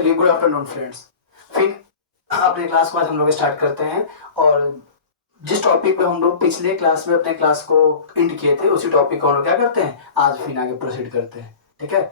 चलिए, good afternoon friends. फिर अपने क्लास को आज हम लोग स्टार्ट करते हैं। और जिस टॉपिक पे हम लोग पिछले क्लास में अपने क्लास को एंड किए थे, उसी टॉपिक को हम लोग क्या करते हैं, आज फिर आगे प्रोसीड करते हैं। ठीक है,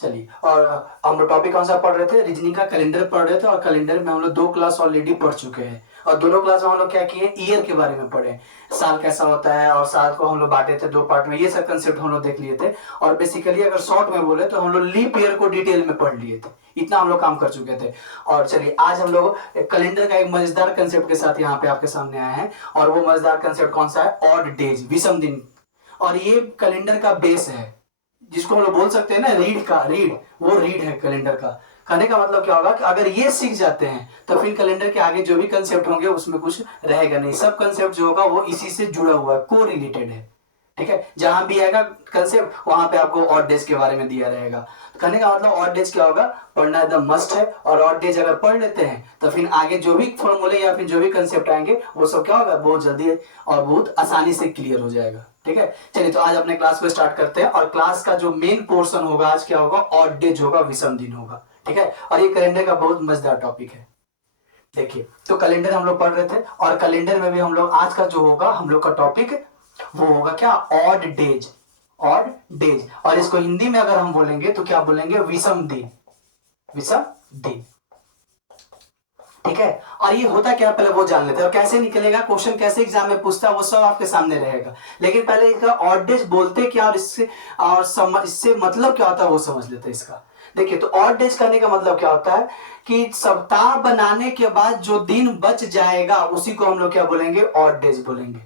चलिए। और हम लोग टॉपिक कौन सा पढ़ रहे थे, रीजनिंग का कैलेंडर पढ़ रहे थे। और कैलेंडर में हम लोग 2 क्लास ऑलरेडी पढ़ चुके हैं। और दोनों क्लास में हम लोग क्या किए, ईयर के बारे में पढ़े, साल कैसा होता है। और साल को हम लोग बांटे थे 2 पार्ट में, ये सब कंसेप्ट हम लोग देख लिए थे। और बेसिकली अगर शॉर्ट में बोले तो हम लोग लीप ईयर को डिटेल में पढ़ लिए थे। इतना हम लोग काम कर चुके थे। और चलिए, आज हम लोग कैलेंडर का एक मजेदार कंसेप्ट के साथ यहाँ पे आपके सामने आए हैं। और वो मजेदार कंसेप्ट कौन सा है, ऑड डेज, विषम दिन। और ये कैलेंडर का बेस है, जिसको हम लोग बोल सकते हैं ना रीड का, रीड, वो रीड है कैलेंडर का। कहने का मतलब क्या होगा कि अगर ये सीख जाते हैं तो फिर कैलेंडर के आगे जो भी कंसेप्ट होंगे उसमें कुछ रहेगा नहीं। सब कंसेप्ट जो होगा वो इसी से जुड़ा हुआ है, को रिलेटेड है। ठीक है, जहां भी आएगा कंसेप्ट वहां पे आपको ऑड डेज के बारे में दिया रहेगा। तो कहने का मतलब ऑड डेज क्या होगा, पढ़ना एकदम मस्ट है। और ऑड डेज अगर पढ़ लेते हैं तो फिर आगे जो भी फॉर्मूले या फिर जो भी कंसेप्ट आएंगे वो सब क्या होगा, बहुत जल्दी और बहुत आसानी से क्लियर हो जाएगा। ठीक है, चलिए तो आज अपने क्लास को स्टार्ट करते हैं। और क्लास का जो मेन पोर्शन होगा आज क्या होगा, ऑड डेज होगा, विषम दिन होगा। ठीक है, और ये कैलेंडर का बहुत मजेदार टॉपिक है। देखिए, तो कैलेंडर हम लोग पढ़ रहे थे, और कैलेंडर में भी हम लोग आज का जो होगा हम लोग का टॉपिक वो होगा क्या, ऑड डेज। ऑड डेज, और इसको हिंदी में अगर हम बोलेंगे तो क्या बोलेंगे, विषम दिन, विषम दिन। ठीक है, और ये होता क्या पहले वो जान लेते हैं। और कैसे निकलेगा क्वेश्चन, कैसे एग्जाम में पूछता है, वो सब आपके सामने रहेगा। लेकिन पहले इसका ऑड डेज बोलते क्या और इससे इससे मतलब क्या होता है वो समझ लेते हैं इसका। देखिए, तो ऑड डेज करने का मतलब क्या होता है कि सप्ताह बनाने के बाद जो दिन बच जाएगा उसी को हम लोग क्या बोलेंगे, ऑड डेज बोलेंगे।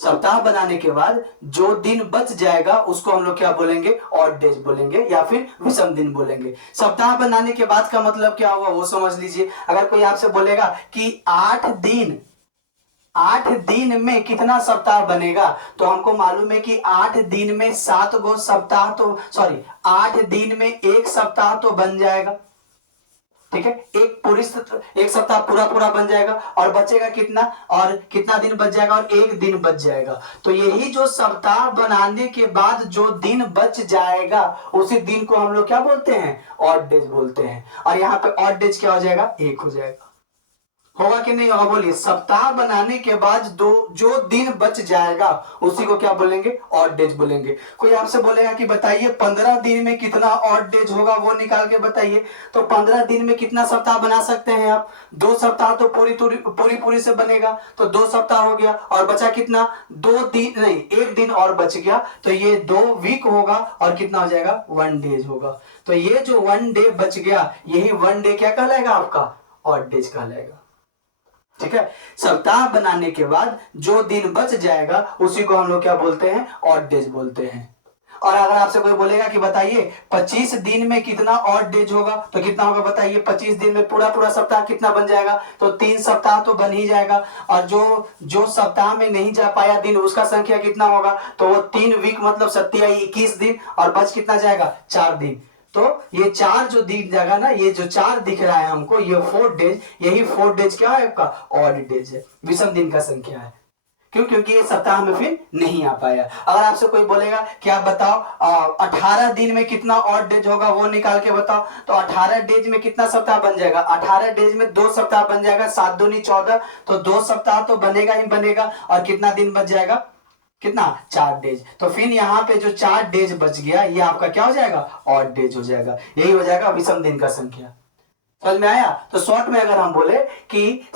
सप्ताह बनाने के बाद जो दिन बच जाएगा उसको हम लोग क्या बोलेंगे, ऑड डेज बोलेंगे, या फिर विषम दिन बोलेंगे। सप्ताह बनाने के बाद का मतलब क्या हुआ वो समझ लीजिए। अगर कोई आपसे बोलेगा कि 8 दिन में कितना सप्ताह बनेगा, तो हमको मालूम है कि 8 दिन में 7 गो सप्ताह, तो सॉरी 8 दिन में 1 सप्ताह तो बन जाएगा। ठीक है, एक सप्ताह पूरा पूरा बन जाएगा। और बचेगा कितना, और कितना दिन बच जाएगा, और 1 दिन बच जाएगा। तो यही जो सप्ताह बनाने के बाद जो दिन बच जाएगा उसी दिन को हम लोग क्या बोलते हैं, ऑड डेज बोलते हैं। और यहाँ पे ऑड डेज क्या हो जाएगा, 1 हो जाएगा। होगा कि नहीं होगा, बोलिए। सप्ताह बनाने के बाद जो दिन बच जाएगा उसी को क्या बोलेंगे, ऑड डेज बोलेंगे। कोई आपसे बोलेगा कि बताइए 15 दिन में कितना ऑड डेज होगा, वो निकाल के बताइए। तो 15 दिन में कितना सप्ताह बना सकते हैं आप, 2 सप्ताह तो पूरी से बनेगा, तो 2 सप्ताह हो गया। और बचा कितना, 2 दिन नहीं, 1 दिन और बच गया, तो ये 2 वीक होगा। और कितना हो जाएगा, 1 डेज होगा। तो ये जो 1 डे बच गया, यही 1 डे क्या कहलाएगा, आपका ऑड डेज कहलाएगा। ठीक है, सप्ताह बनाने के बाद जो दिन बच जाएगा उसी को हम लोग क्या बोलते हैं, ऑड डेज बोलते हैं। और अगर आपसे कोई बोलेगा कि बताइए 25 दिन में कितना ऑड डेज होगा, तो कितना होगा बताइए, 25 दिन में पूरा पूरा सप्ताह कितना बन जाएगा, तो 3 सप्ताह तो बन ही जाएगा। और जो सप्ताह में नहीं जा पाया दिन उसका संख्या कितना होगा, तो वो 3 वीक मतलब 21 दिन। और बच कितना जाएगा, 4 दिन। तो ये 4 जो दिख जाएगा ना, ये जो 4 दिख रहा है हमको, ये 4 डेज, यही 4 डेज क्या है आपका, ऑड डेज है, विषम दिन का संख्या है। क्यों, क्योंकि ये सप्ताह में फिर नहीं आ पाया। अगर आपसे कोई बोलेगा कि आप बताओ 18 दिन में कितना ऑड डेज होगा, वो निकाल के बताओ, तो 18 डेज में कितना सप्ताह बन जाएगा, 18 डेज में 2 सप्ताह बन जाएगा, 7 दूनी 14, तो 2 सप्ताह तो बनेगा ही बनेगा। और कितना दिन बच जाएगा, कितना, 4 डेज। तो फिर यहाँ पे जो 4 डेज बच गया ये आपका क्या हो जाएगा, ऑड डेज हो जाएगा। यही हो जाएगा विषम दिन का संख्या। समझ में आया। तो शॉर्ट में अगर हम बोले कि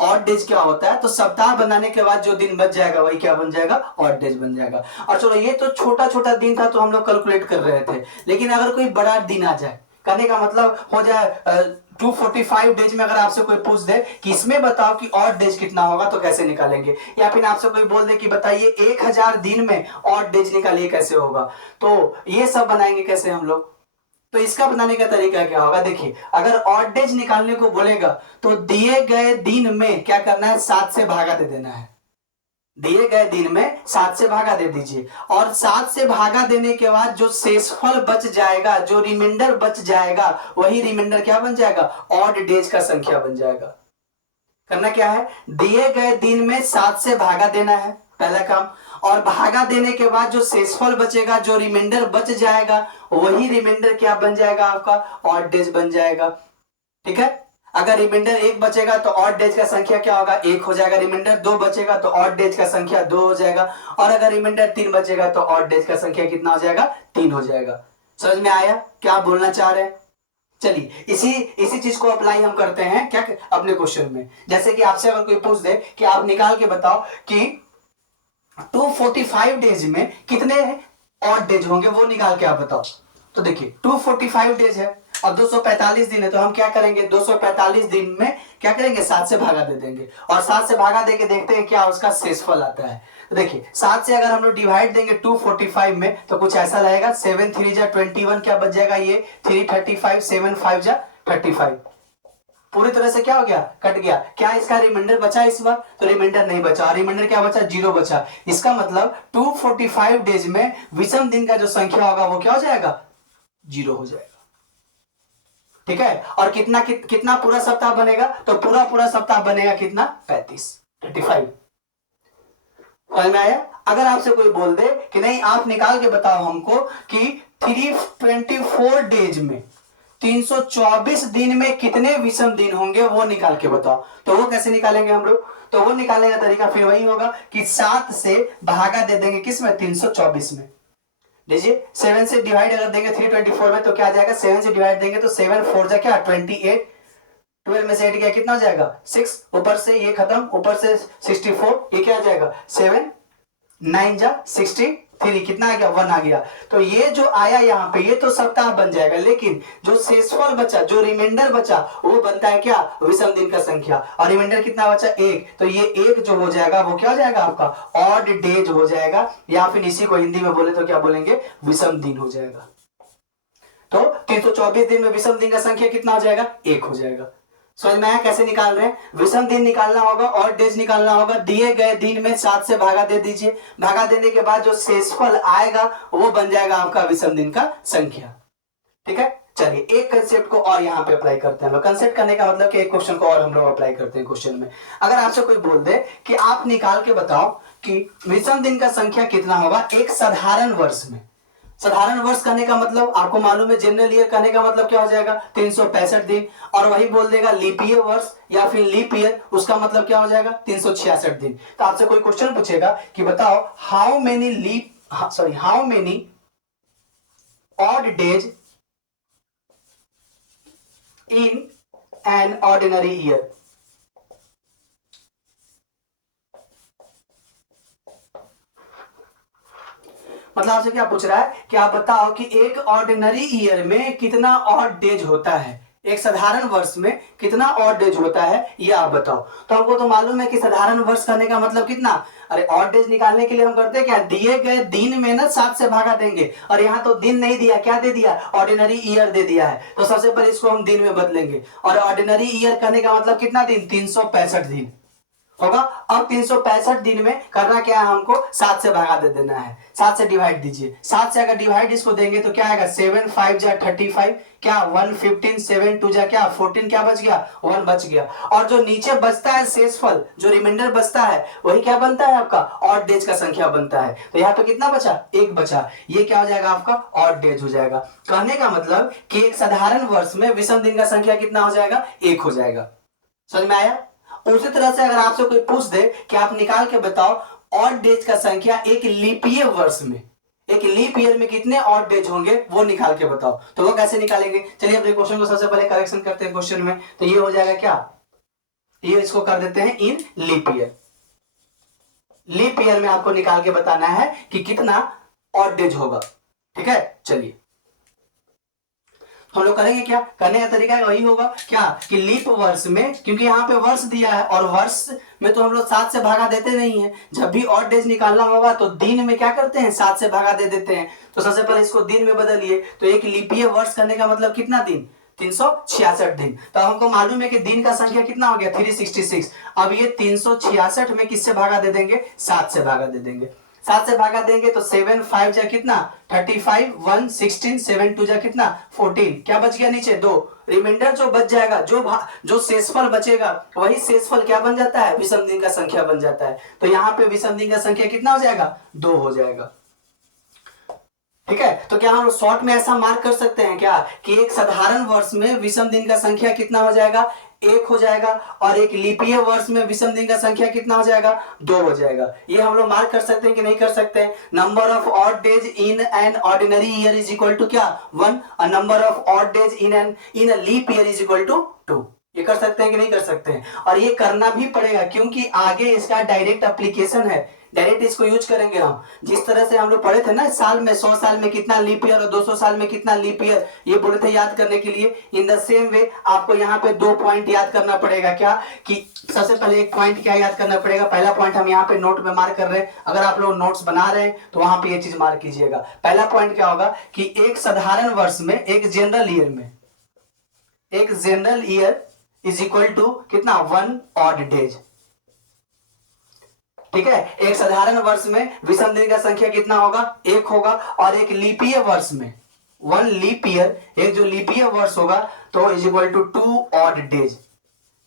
ऑड डेज क्या होता है, तो सप्ताह बनाने के बाद जो दिन बच जाएगा वही क्या बन जाएगा, ऑड डेज बन जाएगा। और चलो, ये तो छोटा छोटा दिन था तो हम लोग कैलकुलेट कर रहे थे। लेकिन अगर कोई बड़ा दिन आ जाए, कहने का मतलब हो जाए 245 डेज में, अगर आपसे कोई पूछ दे कि इसमें बताओ कि ऑड डेज कितना होगा, तो कैसे निकालेंगे। या फिर आपसे कोई बोल दे कि बताइए 1000 दिन में ऑड डेज निकालिए, कैसे होगा। तो ये सब बनाएंगे कैसे हम लोग। तो इसका बनाने का तरीका क्या होगा, देखिए। अगर ऑड डेज निकालने को बोलेगा तो दिए गए दिन में क्या करना है, 7 से भागा दे देना है। दिए गए दिन में 7 से भागा दे दीजिए। और 7 से भागा देने के बाद जो शेषफल बच जाएगा, जो रिमाइंडर बच जाएगा, वही रिमाइंडर क्या बन जाएगा, ऑड डेज का संख्या बन जाएगा। करना क्या है, दिए गए दिन में 7 से भागा देना है, पहला काम। और भागा देने के बाद जो शेषफल बचेगा, जो रिमाइंडर बच जाएगा, वही रिमाइंडर क्या बन जाएगा आपका, ऑड डेज बन जाएगा। ठीक है। अगर रिमाइंडर 1 बचेगा तो ऑड डेज का संख्या क्या होगा, 1 हो जाएगा। रिमाइंडर 2 बचेगा तो ऑड डेज का संख्या 2 हो जाएगा। और अगर रिमाइंडर 3 बचेगा तो ऑड डेज का संख्या कितना हो जाएगा, 3 हो जाएगा। समझ में आया क्या आप बोलना चाह रहे हैं? चलिए इसी चीज को अप्लाई हम करते हैं क्या अपने क्वेश्चन में। जैसे कि आपसे अगर कोई पूछ दे कि आप निकाल के बताओ कि 245 डेज में कितने ऑड डेज होंगे, वो निकाल के आप बताओ। तो देखिए 245 डेज है और 245 दिन है, तो हम क्या करेंगे, 245 दिन में क्या करेंगे, 7 से भागा दे देंगे और 7 से भागा देके देखते हैं क्या उसका शेषफल आता है। तो देखिए 7 से अगर हम लोग डिवाइड देंगे 245 में तो कुछ ऐसा रहेगा, 7 3 जा 21, क्या बच जाएगा ये 335, 7 5 जा 35, पूरी तरह से क्या हो गया, कट गया। क्या इसका रिमाइंडर बचा इस बार, तो रिमाइंडर नहीं बचा। रिमाइंडर क्या बचा, 0 बचा। इसका मतलब 245 डेज में विषम दिन का जो संख्या होगा वो क्या हो जाएगा, 0 हो जाएगा। ठीक है। और कितना पूरा सप्ताह बनेगा, तो पूरा सप्ताह बनेगा कितना, 35। समझ में आया? अगर आपसे कोई बोल दे कि नहीं आप निकाल के बताओ हमको कि 324 डेज में 324 दिन में कितने विषम दिन होंगे, वो निकाल के बताओ। तो वो कैसे निकालेंगे हम लोग, तो वो निकालने का तरीका फिर वही होगा कि 7 से भागा दे देंगे किस में, 324 में। लीजिए 7 से डिवाइड अगर देंगे 324 में तो क्या आ जाएगा, 7 से डिवाइड देंगे तो 7 4 जा क्या 28, 12 में से 8 गया कितना हो जाएगा 6, ऊपर से ये खत्म, ऊपर से 64, ये क्या आ जाएगा 7 9 जा 63, कितना आ गया 1 आ गया। तो ये जो आया यहाँ पे ये तो सप्ताह बन जाएगा, लेकिन जो शेषफल बचा, जो रिमाइंडर बचा वो बनता है क्या, विषम दिन का संख्या। और रिमाइंडर कितना बचा 1, तो ये 1 जो हो जाएगा वो क्या हो जाएगा आपका ऑड डेज हो जाएगा, या फिर इसी को हिंदी में बोले तो क्या बोलेंगे, विषम दिन हो जाएगा। तो 324 दिन में विषम दिन का संख्या कितना हो जाएगा, 1 हो जाएगा। समझ में आया कैसे निकाल रहे हैं, विषम दिन निकालना होगा और डेज निकालना होगा। दिए गए दिन में 7 से भागा दे दीजिए, भागा देने के बाद जो शेषफल आएगा वो बन जाएगा आपका विषम दिन का संख्या। ठीक है। चलिए एक कंसेप्ट को और यहाँ पे अप्लाई करते हैं। कंसेप्ट करने का मतलब कि एक क्वेश्चन को और हम लोग अप्लाई करते हैं क्वेश्चन में। अगर आपसे कोई बोल दे कि आप निकाल के बताओ कि विषम दिन का संख्या कितना होगा एक साधारण वर्ष में। साधारण वर्ष करने का मतलब आपको मालूम है, जनरल ईयर करने का मतलब क्या हो जाएगा 365 दिन, और वही बोल देगा लीप ईयर वर्ष या फिर लीप ईयर, उसका मतलब क्या हो जाएगा 366 दिन। तो आपसे कोई क्वेश्चन पूछेगा कि बताओ how many odd days in an ordinary year. मतलब आपसे क्या पूछ रहा है कि आप बताओ कि एक ऑर्डिनरी ईयर में कितना ऑड डेज होता है, एक साधारण वर्ष में कितना ऑड डेज होता है, ये आप बताओ। तो हमको तो मालूम है कि साधारण वर्ष करने का मतलब कितना, अरे ऑड डेज निकालने के लिए हम करते हैं क्या, दिए गए दिन में ना 7 से भागा देंगे, और यहाँ तो दिन नहीं दिया, क्या दे दिया, ऑर्डिनरी ईयर दे दिया है। तो सबसे पहले इसको हम दिन में बदलेंगे, और ऑर्डिनरी ईयर करने का मतलब कितना दिन, 365 दिन होगा। अब 365 दिन में करना क्या है, हमको 7 से भागा दे देना है, 7 से डिवाइड दीजिए। 7 से अगर डिवाइड इसको देंगे तो क्या आएगा, 7 5 जा 35, क्या 115, 7 2 जा क्या 14, क्या बच गया 1 बच गया। और जो नीचे बचता है शेषफल, जो रिमाइंडर बचता है वही क्या बनता है आपका ऑड डेज का संख्या बनता है। तो यहाँ पे कितना बचा, 1 बचा, ये क्या हो जाएगा आपका ऑड डेज हो जाएगा। कहने का मतलब कि एक साधारण वर्ष में विषम दिन का संख्या कितना हो जाएगा, 1 हो जाएगा। समझ में आया? उसी तरह से अगर आपसे कोई पूछ दे कि आप निकाल के बताओ ऑड डेज का संख्या एक लीप ईयर वर्ष में, एक लीप ईयर में कितने ऑड डेज होंगे वो निकाल के बताओ। तो वो कैसे निकालेंगे, चलिए अपने क्वेश्चन को सबसे पहले करेक्शन करते हैं क्वेश्चन में। तो ये हो जाएगा क्या, ये इसको कर देते हैं इन लीप ईयर। लीप ईयर में आपको निकाल के बताना है कि कितना ऑड डेज होगा। ठीक है। चलिए हम लोग करेंगे क्या, करने का तरीका वही होगा क्या कि लीप वर्ष में, क्योंकि यहाँ पे वर्ष दिया है और वर्ष में तो हम लोग 7 से भागा देते नहीं है। जब भी ऑड डेज निकालना होगा तो दिन में क्या करते हैं 7 से भागा दे देते हैं। तो सबसे पहले इसको दिन में बदलिए, तो एक लीपीय वर्ष करने का मतलब कितना दिन, 366 दिन। तो हमको मालूम है कि दिन का संख्या कितना हो गया 366। अब ये 366 में किससे भागा दे देंगे, 7 से भागा दे देंगे। 7 से भागा देंगे तो 7 5 जा कितना 35, 1 16, 7 2 जा कितना 14, क्या बच गया नीचे 2। रिमाइंडर जो बच जाएगा, जो शेषफल बचेगा वही शेषफल क्या बन जाता है, विषम दिन का संख्या बन जाता है। तो यहाँ पे विषम दिन का संख्या कितना हो जाएगा 2 हो जाएगा। ठीक है, तो क्या हम शॉर्ट में ऐसा मार्क कर सकते हैं क्या कि एक साधारण वर्ष में विषम दिन का संख्या कितना हो जाएगा, एक हो जाएगा, और एक लीपीय वर्ष में विषम दिन का संख्या कितना हो जाएगा, दो हो जाएगा। ये हम लोग मार्क कर सकते हैं कि नहीं कर सकते हैं? Number of odd days in an ordinary year is equal to क्या, 1, और number of odd days in a leap year is equal to 2। ये कर सकते हैं कि नहीं कर सकते हैं? और ये करना भी पड़ेगा क्योंकि आगे इसका डायरेक्ट एप्लीकेशन है, डायरेक्ट इसको यूज करेंगे हम। जिस तरह से हम लोग पढ़े थे ना, साल में 100 साल में कितना लीप ईयर और 200 साल में कितना लीप ईयर, ये बोले थे याद करने के लिए। इन द सेम वे आपको यहाँ पे 2 पॉइंट याद करना पड़ेगा। क्या कि सबसे पहले एक पॉइंट क्या याद करना पड़ेगा, पहला पॉइंट हम यहाँ पे नोट में मार्क कर रहे हैं, अगर आप लोग नोट्स बना रहे हैं तो वहां पे ये चीज मार्क कीजिएगा। पहला पॉइंट क्या होगा कि एक साधारण वर्ष में, एक जनरल ईयर में, एक general year is equal to कितना, 1 ऑड डेज। ठीक है, एक साधारण वर्ष में विषम दिन का संख्या कितना होगा, एक होगा, और एक लीपीय वर्ष में 1 लीप ईयर, एक जो लीपीय वर्ष होगा तो is equal to 2 odd days.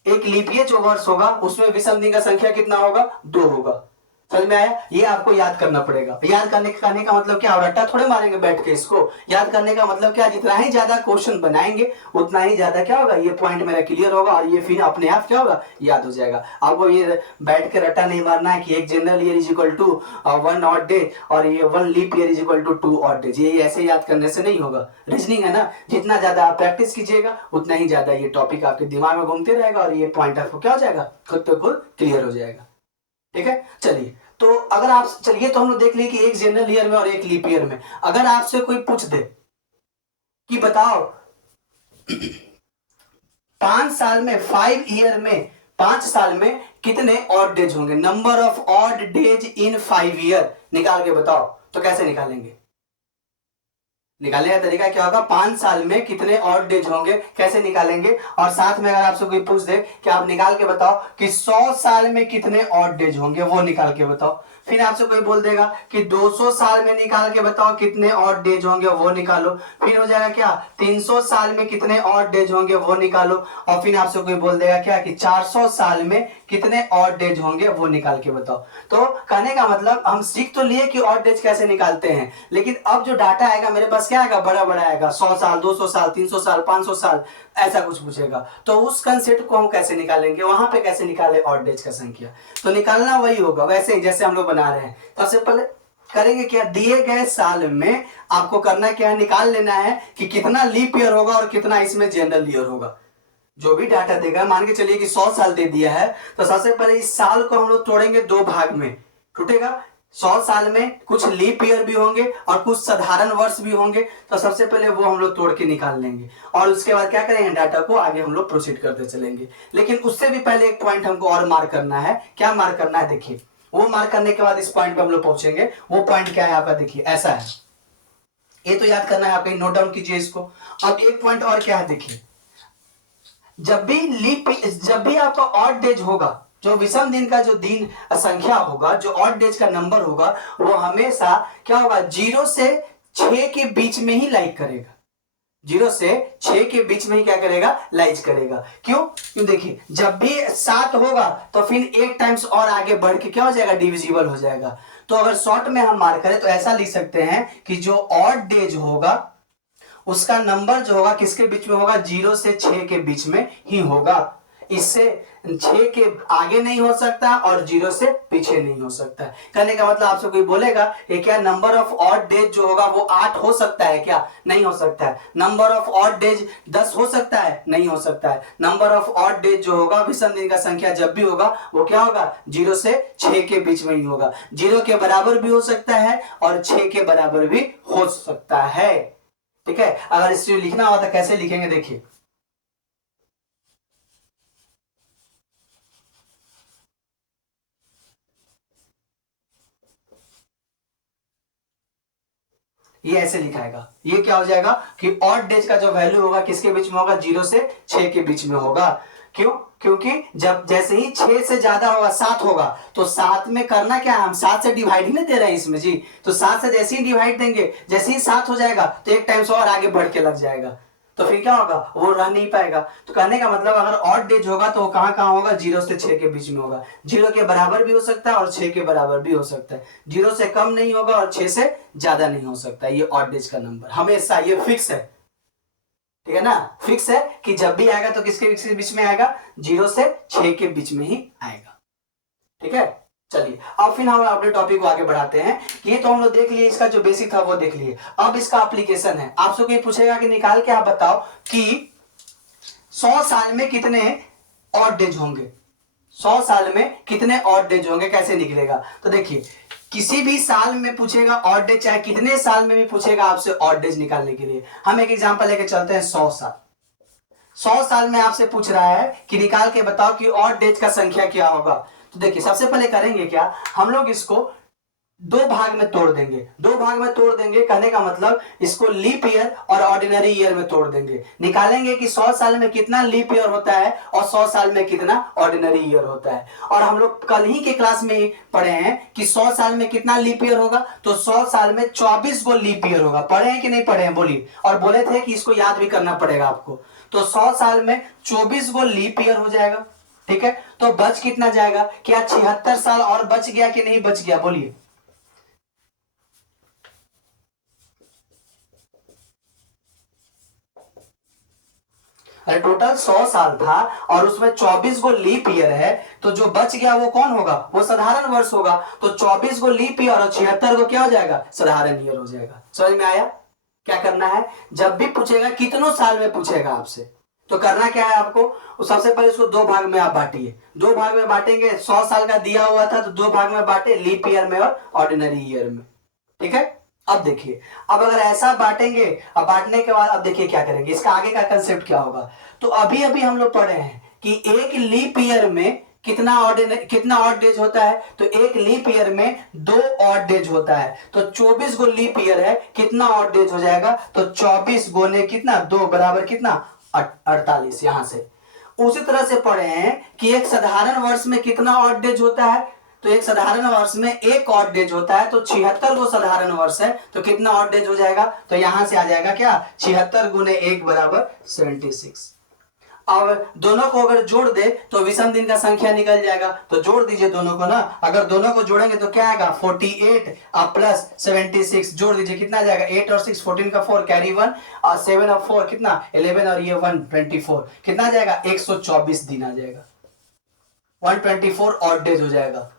एक लीपीय जो वर्ष होगा उसमें विषम दिन का संख्या कितना होगा, 2 होगा। समझ में आया? ये आपको याद करना पड़ेगा। याद करने का मतलब क्या, रट्टा थोड़े मारेंगे बैठ के इसको। याद करने का मतलब क्या, जितना ही ज्यादा क्वेश्चन बनाएंगे उतना ही ज्यादा क्या होगा, ये पॉइंट मेरा क्लियर होगा और ये फिर अपने आप क्या होगा, याद हो जाएगा। आपको ये बैठ के रट्टा नहीं मारना है कि एक general year is equal to 1 odd day और ये 1 leap year is equal to 2 odd days. ये ऐसे याद करने से नहीं होगा। रीजनिंग है ना, जितना ज्यादा आप प्रैक्टिस कीजिएगा उतना ही ज्यादा ये टॉपिक आपके दिमाग में घूमते रहेगा और ये पॉइंट आपको क्या हो जाएगा, खुद पे खुद क्लियर हो जाएगा। ठीक है, चलिए। तो अगर आप, चलिए तो हम लोग देख लिए कि एक जनरल ईयर में और एक लीप ईयर में। अगर आपसे कोई पूछ दे कि बताओ 5 साल में, 5 ईयर में, 5 साल में कितने ऑड डेज होंगे, number of odd days in 5 year निकाल के बताओ, तो कैसे निकालेंगे? निकालने का तरीका क्या होगा, 5 साल में कितने ऑड डेज होंगे, कैसे निकालेंगे? और साथ में अगर आपसे कोई पूछ दे कि आप निकाल के बताओ कि 100 साल में कितने ऑड डेज होंगे, वो निकाल के बताओ। फिर आपसे कोई बोल देगा कि 200 साल में निकाल के बताओ कितने ऑड डेज होंगे, वो निकालो। फिर हो जाएगा क्या, 300 साल में कितने ऑड डेज होंगे, वो निकालो। और फिर आपसे कोई बोल देगा क्या कि 400 साल में कितने ऑड डेज होंगे, वो निकाल के बताओ। तो कहने का मतलब हम सीख तो लिए कि ऑड डेज कैसे निकालते हैं, लेकिन अब जो डाटा आएगा मेरे पास क्या आएगा, बड़ा बड़ा आएगा, 100 साल, 200 साल, 300 साल, 500 साल, ऐसा कुछ पूछेगा। तो उस कंसेप्ट को हम कैसे निकालेंगे, वहां पे कैसे निकाले ऑड डेज का संख्या? तो निकालना वही होगा, वैसे ही जैसे हम लोग बना रहे हैं। सबसे पहले करेंगे क्या, दिए गए साल में आपको करना क्या है, निकाल लेना है कि कितना लीप ईयर होगा और कितना इसमें जनरल ईयर होगा। जो भी डाटा देगा, मान के चलिए कि 100 साल दे दिया है, तो सबसे पहले इस साल को हम लोग तोड़ेंगे 2 भाग में, टूटेगा। 100 साल में कुछ लीप ईयर भी होंगे और कुछ साधारण वर्ष भी होंगे, तो सबसे पहले वो हम लोग तोड़ के निकाल लेंगे और उसके बाद क्या करेंगे, डाटा को आगे हम लोग प्रोसीड करते चलेंगे। लेकिन उससे भी पहले एक पॉइंट हमको और मार्क करना है। क्या मार्क करना है, देखिए। वो मार्क करने के बाद इस पॉइंट पे हम लोग पहुंचेंगे। वो पॉइंट क्या है आपका, देखिए ऐसा है। ये तो याद करना है, आप कहीं नोट डाउन कीजिए इसको। अब एक पॉइंट और क्या है, देखिए, जब भी आपका ऑड डेज होगा, जो विषम दिन का जो दिन संख्या होगा, जो ऑड डेज का नंबर होगा, वो हमेशा क्या होगा, 0 से 6 के बीच में ही लाइक करेगा। 0 से 6 के बीच में ही क्या करेगा, लाइज करेगा। क्यों देखिए, जब भी 7 होगा तो फिर 1 टाइम्स और आगे बढ़ के क्या हो जाएगा, डिविजिबल हो जाएगा। तो अगर शॉर्ट में हम मार्क करें तो ऐसा लिख सकते हैं कि जो ऑड डेज होगा उसका नंबर जो होगा किसके बीच में होगा, 0 से 6 के बीच में ही होगा। इससे 6 के आगे नहीं हो सकता और 0 से पीछे नहीं हो सकता। कहने का मतलब आपसे कोई बोलेगा ये क्या, नंबर ऑफ ऑड डेज जो होगा वो 8 हो सकता है क्या, नहीं हो सकता है। नंबर ऑफ ऑड डेज 10 हो सकता है, नहीं हो सकता है। नंबर ऑफ ऑड डेज जो होगा, विषम दिन का संख्या जब भी होगा वो क्या होगा, 0 से 6 के बीच में ही होगा। 0 के बराबर भी हो सकता है और 6 के बराबर भी हो सकता है। ठीक है, अगर इसे लिखना हुआ तो कैसे लिखेंगे, देखिए। ये ऐसे लिखाएगा, ये क्या हो जाएगा कि ऑड डेज का जो वैल्यू होगा किसके बीच में होगा, 0 से 6 के बीच में होगा। क्यों, क्योंकि जब जैसे ही 6 से ज्यादा होगा, 7 होगा, तो 7 में करना क्या है, हम 7 से डिवाइड ही नहीं दे रहे हैं इसमें जी। तो 7 से जैसे ही डिवाइड देंगे, जैसे ही 7 हो जाएगा तो 1 टाइम्स और आगे बढ़ के लग जाएगा। तो फिर क्या होगा, वो रह नहीं पाएगा। तो कहने का मतलब अगर ऑड डेज होगा तो वो कहाँ कहाँ होगा, 0 से 6 के बीच में होगा। 0 के बराबर भी हो सकता है और 6 के बराबर भी हो सकता है। 0 से कम नहीं होगा और 6 से ज्यादा नहीं हो सकता। ये ऑड डेज का नंबर हमेशा ये फिक्स है, ठीक है ना, फिक्स है कि जब भी आएगा तो किसके बीच में आएगा, 0 से 6 के बीच में ही आएगा। ठीक है, चलिए अब फिर हम अपने टॉपिक को आगे बढ़ाते हैं। ये तो हम लोग देख लिए, इसका जो बेसिक था वो देख लिए। अब इसका एप्लीकेशन है। आपसे कोई पूछेगा कि निकाल के आप बताओ कि 100 साल में कितने ऑड डेज होंगे, 100 साल में कितने ऑड डेज होंगे, कैसे निकलेगा। तो देखिए किसी भी साल में पूछेगा ऑड डेज, चाहे कितने साल में भी पूछेगा आपसे ऑड डेज निकालने के लिए। हम एक एग्जांपल लेके चलते हैं, 100 साल। 100 साल में आपसे पूछ रहा है कि निकाल के बताओ कि ऑड डेज का संख्या क्या होगा। तो देखिए सबसे पहले करेंगे क्या, हम लोग इसको दो भाग में तोड़ देंगे। दो भाग में तोड़ देंगे कहने का मतलब इसको लीप ईयर और ऑर्डिनरी ईयर में तोड़ देंगे। निकालेंगे कि 100 साल में कितना लीप ईयर होता है और 100 साल में कितना ऑर्डिनरी ईयर होता है। और हम लोग कल ही के क्लास में पढ़े हैं कि 100 साल में कितना लीप ईयर होगा, तो 100 साल में 24 गो लीप ईयर होगा। पढ़े हैं कि नहीं पढ़े हैं बोलिए। और बोले थे कि इसको याद भी करना पड़ेगा आपको। तो 100 साल में 24 गो लीप ईयर हो जाएगा। ठीक है, तो बच कितना जाएगा, क्या 76 साल और बच गया कि नहीं बच गया, बोलिए। अरे टोटल 100 साल था और उसमें 24 गो लीप ईयर है, तो जो बच गया वो कौन होगा, वो साधारण वर्ष होगा। तो 24 गो लीप ईयर और 76 गो क्या हो जाएगा, साधारण ईयर हो जाएगा। समझ में आया। क्या करना है, जब भी पूछेगा कितनों साल में पूछेगा आपसे, तो करना क्या है आपको, सबसे पहले इसको दो भाग में आप बांटिए। दो भाग में बांटेंगे, 100 साल का दिया हुआ था तो दो भाग में बांटे, लीप ईयर में और ऑर्डिनरी ईयर में। ठीक है, अब देखिए, अब अगर ऐसा बांटेंगे, अब बांटने के बाद अब देखिए क्या करेंगे, इसका आगे का कंसेप्ट क्या होगा। तो अभी अभी हम लोग पढ़े हैं कि एक लीप ईयर में कितना ऑड डेज होता है, तो एक लीप ईयर में 2 ऑड डेज होता है। तो 24 गो लीप ईयर है, कितना ऑड डेज हो जाएगा, तो 24 गुने कितना 2 बराबर कितना 48। यहां से उसी तरह से पढ़े हैं कि एक साधारण वर्ष में कितना ऑड डेज होता है, तो एक साधारण वर्ष में एक ऑड डेज होता है। तो 76 गो साधारण वर्ष है, तो कितना ऑड डेज हो जाएगा, तो यहां से आ जाएगा क्या 76 गुने 1 बराबर 76। अब दोनों को अगर जोड़ दे तो विषम दिन का संख्या निकल जाएगा। तो जोड़ दीजिए दोनों को ना, अगर दोनों को जोड़ेंगे तो क्या आएगा 48 प्लस 76, जोड़ दीजिए कितना आ जाएगा 8 और 6 14 का 4 कैरी 1 और 7 और 4 कितना 11 और ये 1 24, कितना आ जाएगा 124 दिन आ जाएगा, 124 ऑड डेज हो जाएगा।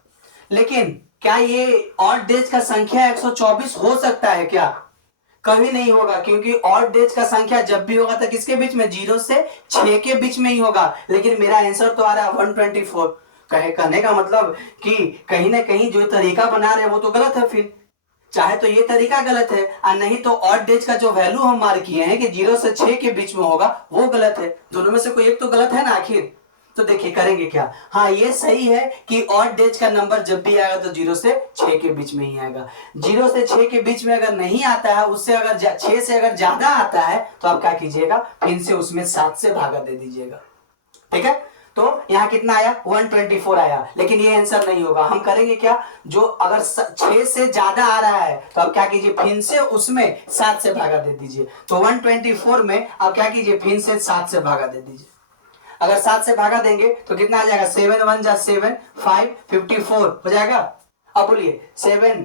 लेकिन क्या ये ऑड डेज का संख्या 124 हो सकता है क्या, कभी नहीं होगा, क्योंकि ऑड डेज का संख्या जब भी होगा तो किसके बीच में 0 से 6 के बीच में ही होगा। लेकिन मेरा आंसर तो आ रहा है 124। कहने का मतलब कि कहीं ना कहीं जो तरीका बना रहे हैं वो तो गलत है। फिर चाहे तो ये तरीका गलत है और नहीं तो ऑड डेज का जो वैल्यू हम मार्क किए हैं कि 0 से 6 के बीच में होगा वो गलत है। दोनों में से कोई एक तो गलत है ना आखिर। तो देखिए करेंगे क्या, हाँ ये सही है कि ऑड डेज का नंबर जब भी आएगा तो 0 से 6 के बीच में ही आएगा। 0 से 6 के बीच में अगर नहीं आता है, उससे अगर 6 से अगर ज्यादा आता है तो आप क्या कीजिएगा, फिर से उसमें 7 से भागा दे दीजिएगा। ठीक है, तो यहाँ कितना आया 124 आया, लेकिन ये आंसर नहीं होगा। हम करेंगे क्या, जो अगर 6 से ज्यादा आ रहा है तो आप क्या कीजिए, फिर से उसमें 7 से भागा दे दीजिए। तो 124 में आप क्या कीजिए, फिर से 7 से भागा दे दीजिए। अगर 7 से भागा देंगे तो कितना आ जाएगा 7 1 जा 7 5 54 हो जाएगा। अब बोलिए 7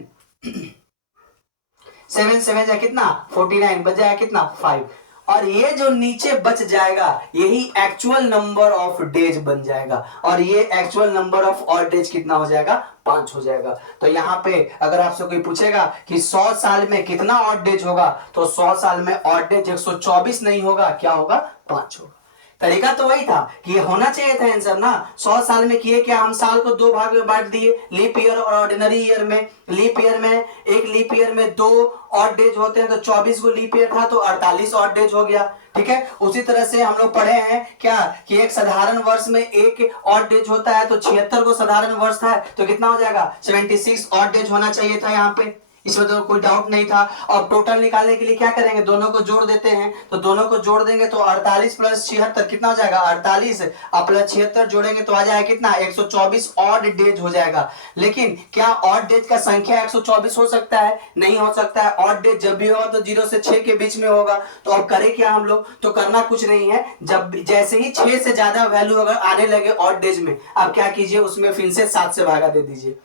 7 जा कितना 49, बच जाएगा कितना 5। और ये जो नीचे बच जाएगा यही एक्चुअल नंबर ऑफ डेज बन जाएगा, और ये actual number of odd days कितना हो जाएगा 5 हो जाएगा। तो यहाँ पे अगर आपसे कोई पूछेगा कि 100 साल में कितना ऑड डेज होगा, तो 100 साल में ऑड डेज 124 नहीं होगा, क्या होगा 5 होगा। तरीका तो वही था कि ये होना चाहिए था आंसर ना। 100 साल में किए क्या, हम साल को दो भाग में बांट दिए, लीप ईयर और ऑर्डिनरी ईयर में। लीप ईयर में एक लीप ईयर में 2 ऑड डेज होते हैं, तो 24 को लीप ईयर था तो 48 ऑड डेज हो गया। ठीक है, उसी तरह से हम लोग पढ़े हैं क्या कि एक साधारण वर्ष में एक ऑड डेज होता है, तो 76 को साधारण वर्ष था तो कितना हो जाएगा 76 ऑड डेज होना चाहिए था यहाँ पे। इसमें तो कोई डाउट नहीं था। और टोटल निकालने के लिए क्या करेंगे, दोनों को जोड़ देते हैं, तो दोनों को जोड़ देंगे तो 48 प्लस 76 कितना हो जाएगा, 48 और प्लस 76 जोड़ेंगे तो आ जाएगा कितना, 124 ऑड डेज हो जाएगा। लेकिन क्या ऑड डेज का संख्या 124 हो सकता है, नहीं हो सकता है। ऑड डेज जब भी होगा तो 0 से 6 के बीच में होगा। तो अब करें क्या हम लोग, तो करना कुछ नहीं है, जब जैसे ही 6 से ज्यादा वैल्यू अगर आने लगे ऑड डेज में, आप क्या कीजिए, उसमें फिर से 7 से भागा दे दीजिए,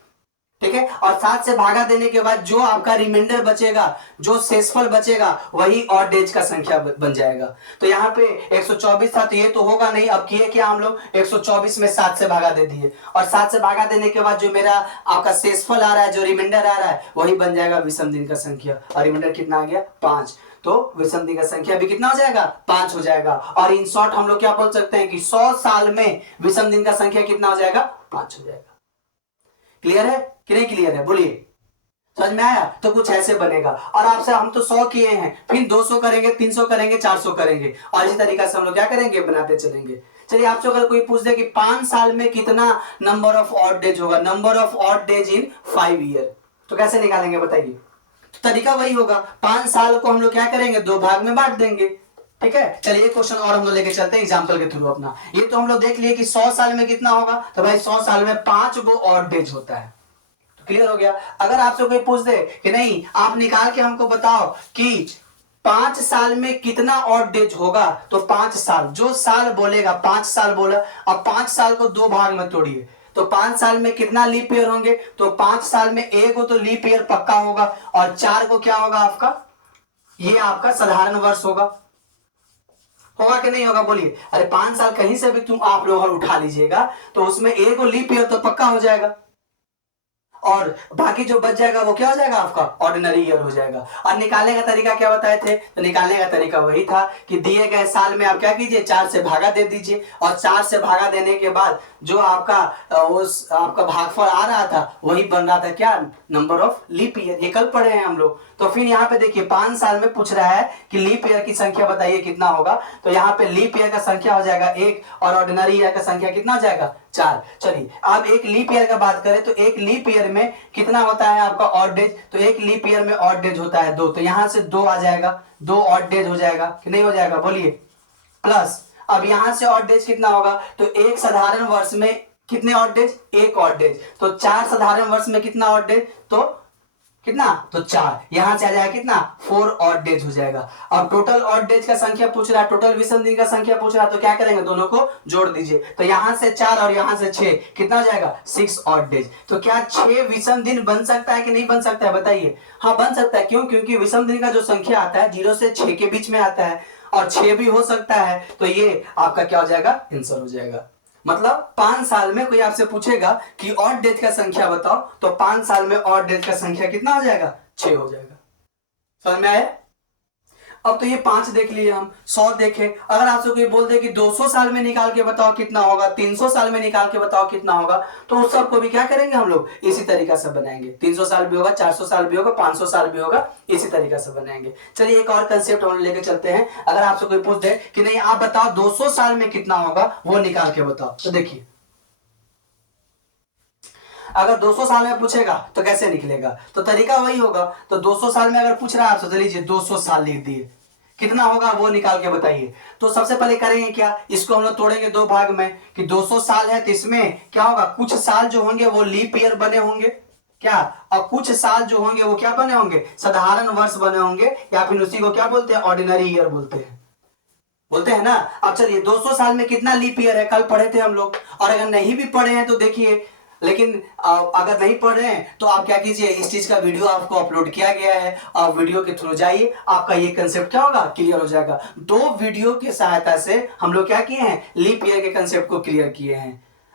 ठीक है। और 7 से भागा देने के बाद जो आपका रिमाइंडर बचेगा, जो शेषफल बचेगा, वही ऑड डेज का संख्या बन जाएगा। तो यहाँ पे 124 था तो ये तो होगा नहीं। अब किए क्या हम लोग, 124 में 7 से भागा दे दिए, और 7 से भागा देने के बाद जो मेरा आपका शेषफल आ रहा है, जो रिमाइंडर आ रहा है, वही बन जाएगा विषम दिन का संख्या। और रिमाइंडर कितना आ गया, 5। तो विषम दिन का संख्या भी कितना हो जाएगा, 5 हो जाएगा। और इन शॉर्ट हम लोग क्या बोल सकते हैं कि 100 साल में विषम दिन का संख्या कितना हो जाएगा, 5 हो जाएगा। क्लियर है कि नहीं क्लियर है, बोलिए, समझ में आया। तो कुछ ऐसे बनेगा। और आपसे हम तो 100 किए हैं, फिर 200 करेंगे, 300 करेंगे, 400 करेंगे, और इसी तरीका से हम लोग क्या करेंगे, बनाते चलेंगे। चलिए आपसे अगर कोई पूछ दे कि 5 साल में कितना नंबर ऑफ ऑड डेज होगा, number of odd days in 5 year, तो कैसे निकालेंगे बताइए। तो तरीका वही होगा, 5 साल को हम लोग क्या करेंगे, 2 भाग में बांट देंगे, ठीक है। चलिए एक क्वेश्चन और हम लोग लेके चलते हैं एग्जांपल के थ्रू अपना। ये तो हम लोग देख लिए कि 100 साल में कितना होगा, तो भाई 100 साल में 5 गो ऑड डेज होता है। तो क्लियर हो गया। अगर आपसे कोई पूछ दे कि नहीं आप निकाल के हमको बताओ कि 5 साल में कितना ऑड डेज होगा, तो 5 साल, जो साल बोलेगा, 5 साल बोला, अब 5 साल को 2 भाग में तोड़िए, तो 5 साल में कितना लीप ईयर होंगे, तो 5 साल में एक को तो लीप ईयर पक्का होगा, और 4 को क्या होगा आपका, ये आपका साधारण वर्ष होगा कि नहीं होगा, बोलिए। अरे 5 साल कहीं से भी तुम आप लोग उठा लीजिएगा तो उसमें एक लीप ईयर तो पक्का हो जाएगा, और बाकी जो बच जाएगा वो क्या हो जाएगा, आपका ऑर्डिनरी ईयर हो जाएगा। और निकालने का तरीका क्या बताए थे, तो निकालने का तरीका वही था कि दिए गए साल में आप क्या कीजिए, 4 से भागा दे दीजिए, और 4 से भागा देने के बाद जो आपका उस आपका भागफल आ रहा था वही बन रहा था क्या, नंबर ऑफ लीप ईयर। ये कल पढ़े हैं हम लोग। तो फिर यहाँ पे देखिए 5 साल में पूछ रहा है कि लीप ईयर की संख्या बताइए कितना होगा, तो यहाँ पे लीप ईयर का संख्या हो जाएगा 1, और ऑर्डिनरी ईयर का संख्या कितना हो जाएगा, 4। चलिए अब एक लीप ईयर का बात करें तो एक लीप ईयर में कितना होता है आपका ऑड डेज, तो एक लीप ईयर में ऑड डेज होता है 2, तो यहां से 2 आ जाएगा, 2 ऑड डेज हो जाएगा कि नहीं हो जाएगा, बोलिए। प्लस अब यहां से ऑड डेज कितना होगा, तो एक साधारण वर्ष में कितने ऑड डेज, 1 ऑड डेज, तो 4 साधारण वर्ष में कितना ऑड डेज, तो कितना, तो 4, यहां से आ जाएगा कितना, 4 ऑड डेज हो जाएगा। अब टोटल ऑड डेज का संख्या पूछ रहा है, टोटल विषम दिन का संख्या पूछ रहा है, तो क्या करेंगे, दोनों को जोड़ दीजिए, तो यहां से 4 और यहां से 6 कितना हो जाएगा, 6 ऑड डेज। तो क्या 6 विषम दिन बन सकता है कि नहीं बन सकता है, बताइए। हाँ बन सकता है, क्यों, क्योंकि विषम दिन का जो संख्या आता है 0 से 6 के बीच में आता है, और 6 भी हो सकता है, तो ये आपका क्या हो जाएगा, आंसर हो जाएगा। मतलब 5 साल में कोई आपसे पूछेगा कि ऑड डेज का संख्या बताओ, तो 5 साल में ऑड डेज का संख्या कितना हो जाएगा, 6 हो जाएगा। समझ में आया। अब तो ये 5 देख लिए हम, 100 देखे। अगर आपसे कोई बोल दे कि 200 साल में निकाल के बताओ कितना होगा, 300 साल में निकाल के बताओ कितना होगा, तो उस सबको भी क्या करेंगे हम लोग, इसी तरीका से बनाएंगे। 300 साल भी होगा, 400 साल भी होगा, 500 साल भी होगा, इसी तरीका से बनाएंगे। चलिए एक और कंसेप्ट हम लेके चलते हैं। अगर आपसे कोई पूछ दे कि नहीं आप बताओ 200 साल में कितना होगा, वो निकाल के बताओ, तो देखिए अगर 200 साल में पूछेगा तो कैसे निकलेगा, तो तरीका वही होगा। तो 200 साल में अगर पूछ रहा है आपसे, तो लीजिए 200 साल लिख दिए, कितना होगा वो निकाल के बताइए। तो सबसे पहले करेंगे क्या, इसको हम लोग तोड़ेंगे 2 भाग में, कि 200 साल है तो इसमें क्या होगा, कुछ साल जो होंगे वो लीप ईयर बने होंगे क्या, और कुछ साल जो होंगे वो क्या बने होंगे, साधारण वर्ष बने होंगे, या फिर उसी को क्या बोलते हैं, ऑर्डिनरी ईयर बोलते हैं ना। अब चलिए 200 साल में कितना लीप ईयर है, कल पढ़े थे हम लोग। और अगर नहीं भी पढ़े हैं तो देखिए, लेकिन अगर नहीं पढ़ रहे हैं तो आप क्या कीजिए, इस चीज का वीडियो आपको अपलोड किया गया है, आप वीडियो के थ्रू जाइए, आपका ये कंसेप्ट क्या होगा, क्लियर हो जाएगा। 2 वीडियो की सहायता से हम लोग क्या किए हैं, लीप ईयर के कंसेप्ट को क्लियर किए हैं।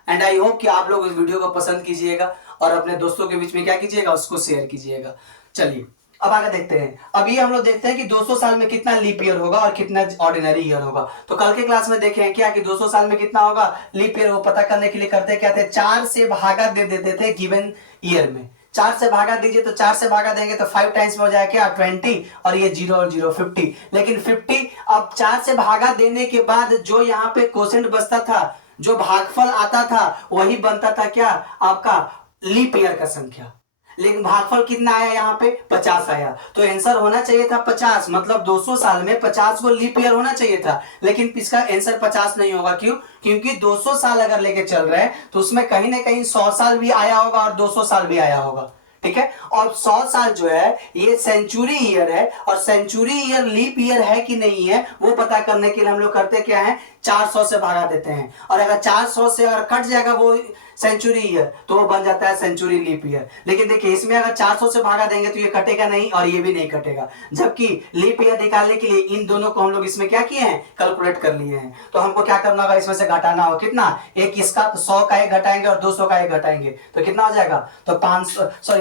एंड आई होप कि आप लोग इस वीडियो को पसंद कीजिएगा और अपने दोस्तों के बीच में क्या कीजिएगा, उसको शेयर कीजिएगा। चलिए अब आगे देखते हैं। अब ये हम लोग देखते हैं कि 200 साल में कितना लीप ईयर होगा और कितना ऑर्डिनरी ईयर होगा। तो कल के क्लास में देखे हैं क्या कि 200 साल में कितना होगा लीप ईयर, वो पता करने के लिए करते क्या थे, 4 से भागा दे देते थे गिवन ईयर में। 4 से भागा दीजिए, तो 4 से भागा देंगे तो 5 टाइम्स में हो जाएगा क्या, 20, और ये 0 और 0 50। लेकिन 50 अब 4 से भागा देने के बाद जो यहाँ पे क्वोशेंट बचता था, जो भागफल आता था, वही बनता था क्या, आपका लीप ईयर का संख्या। लेकिन भागफल कितना आया यहाँ पे 50 आया, तो आंसर होना चाहिए था 50, मतलब 200 साल में 50 को लीप ईयर होना चाहिए था, लेकिन इसका आंसर 50 नहीं होगा। क्यों? क्योंकि 200 साल अगर लेके चल रहे हैं तो उसमें कहीं ना कहीं 100 साल भी आया होगा और 200 साल भी आया होगा। ठीक है, और 100 साल जो है ये सेंचुरी ईयर है, और सेंचुरी ईयर लीप ईयर है कि नहीं है वो पता करने के लिए हम लोग करते क्या है, 400 से भागा देते हैं, और अगर 400 से अगर कट जाएगा वो सेंचुरी ईयर तो वो बन जाता है सेंचुरी लीप ईयर। लेकिन देखिए इसमें अगर 400 से भागा देंगे तो ये कटेगा नहीं और ये भी नहीं कटेगा, जबकि लीप ईयर निकालने के लिए इन दोनों को हम लोग इसमें क्या किए हैं, कैलकुलेट कर लिए हैं। तो हमको क्या करना होगा, इसमें से घटाना हो कितना, एक इसका तो 100 का एक घटाएंगे और 200 का एक घटाएंगे तो कितना हो जाएगा, तो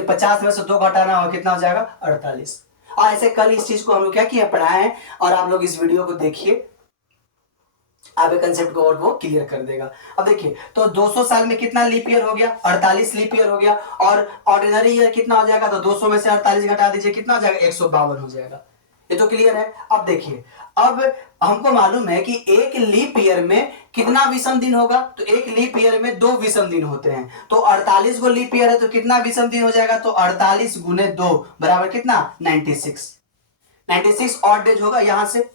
50 में से 2 घटाना हो कितना हो जाएगा, 48। और ऐसे कल इस चीज को हम लोग क्या किया, पढ़ाए हैं, और आप लोग इस वीडियो को देखिए, आप कंसेप्ट को और वो क्लियर कर देगा। अब देखिए तो 200 साल में कितना लीप ईयर हो गया, 48 लीप ईयर हो गया, और ऑर्डिनरी ईयर कितना हो जाएगा, तो 200 में से 48 घटा दीजिए कितना हो जाएगा, 152 हो जाएगा। ये तो क्लियर है। अब देखिए, अब हमको मालूम है कि एक लीप ईयर में कितना विषम दिन होगा, तो एक लीप ईयर में 2 विषम दिन होते हैं, तो 48 को लीप ईयर है तो कितना विषम दिन हो जाएगा, तो 48 गुने 2 बराबर कितना, 96 ऑड डेज होगा यहां से।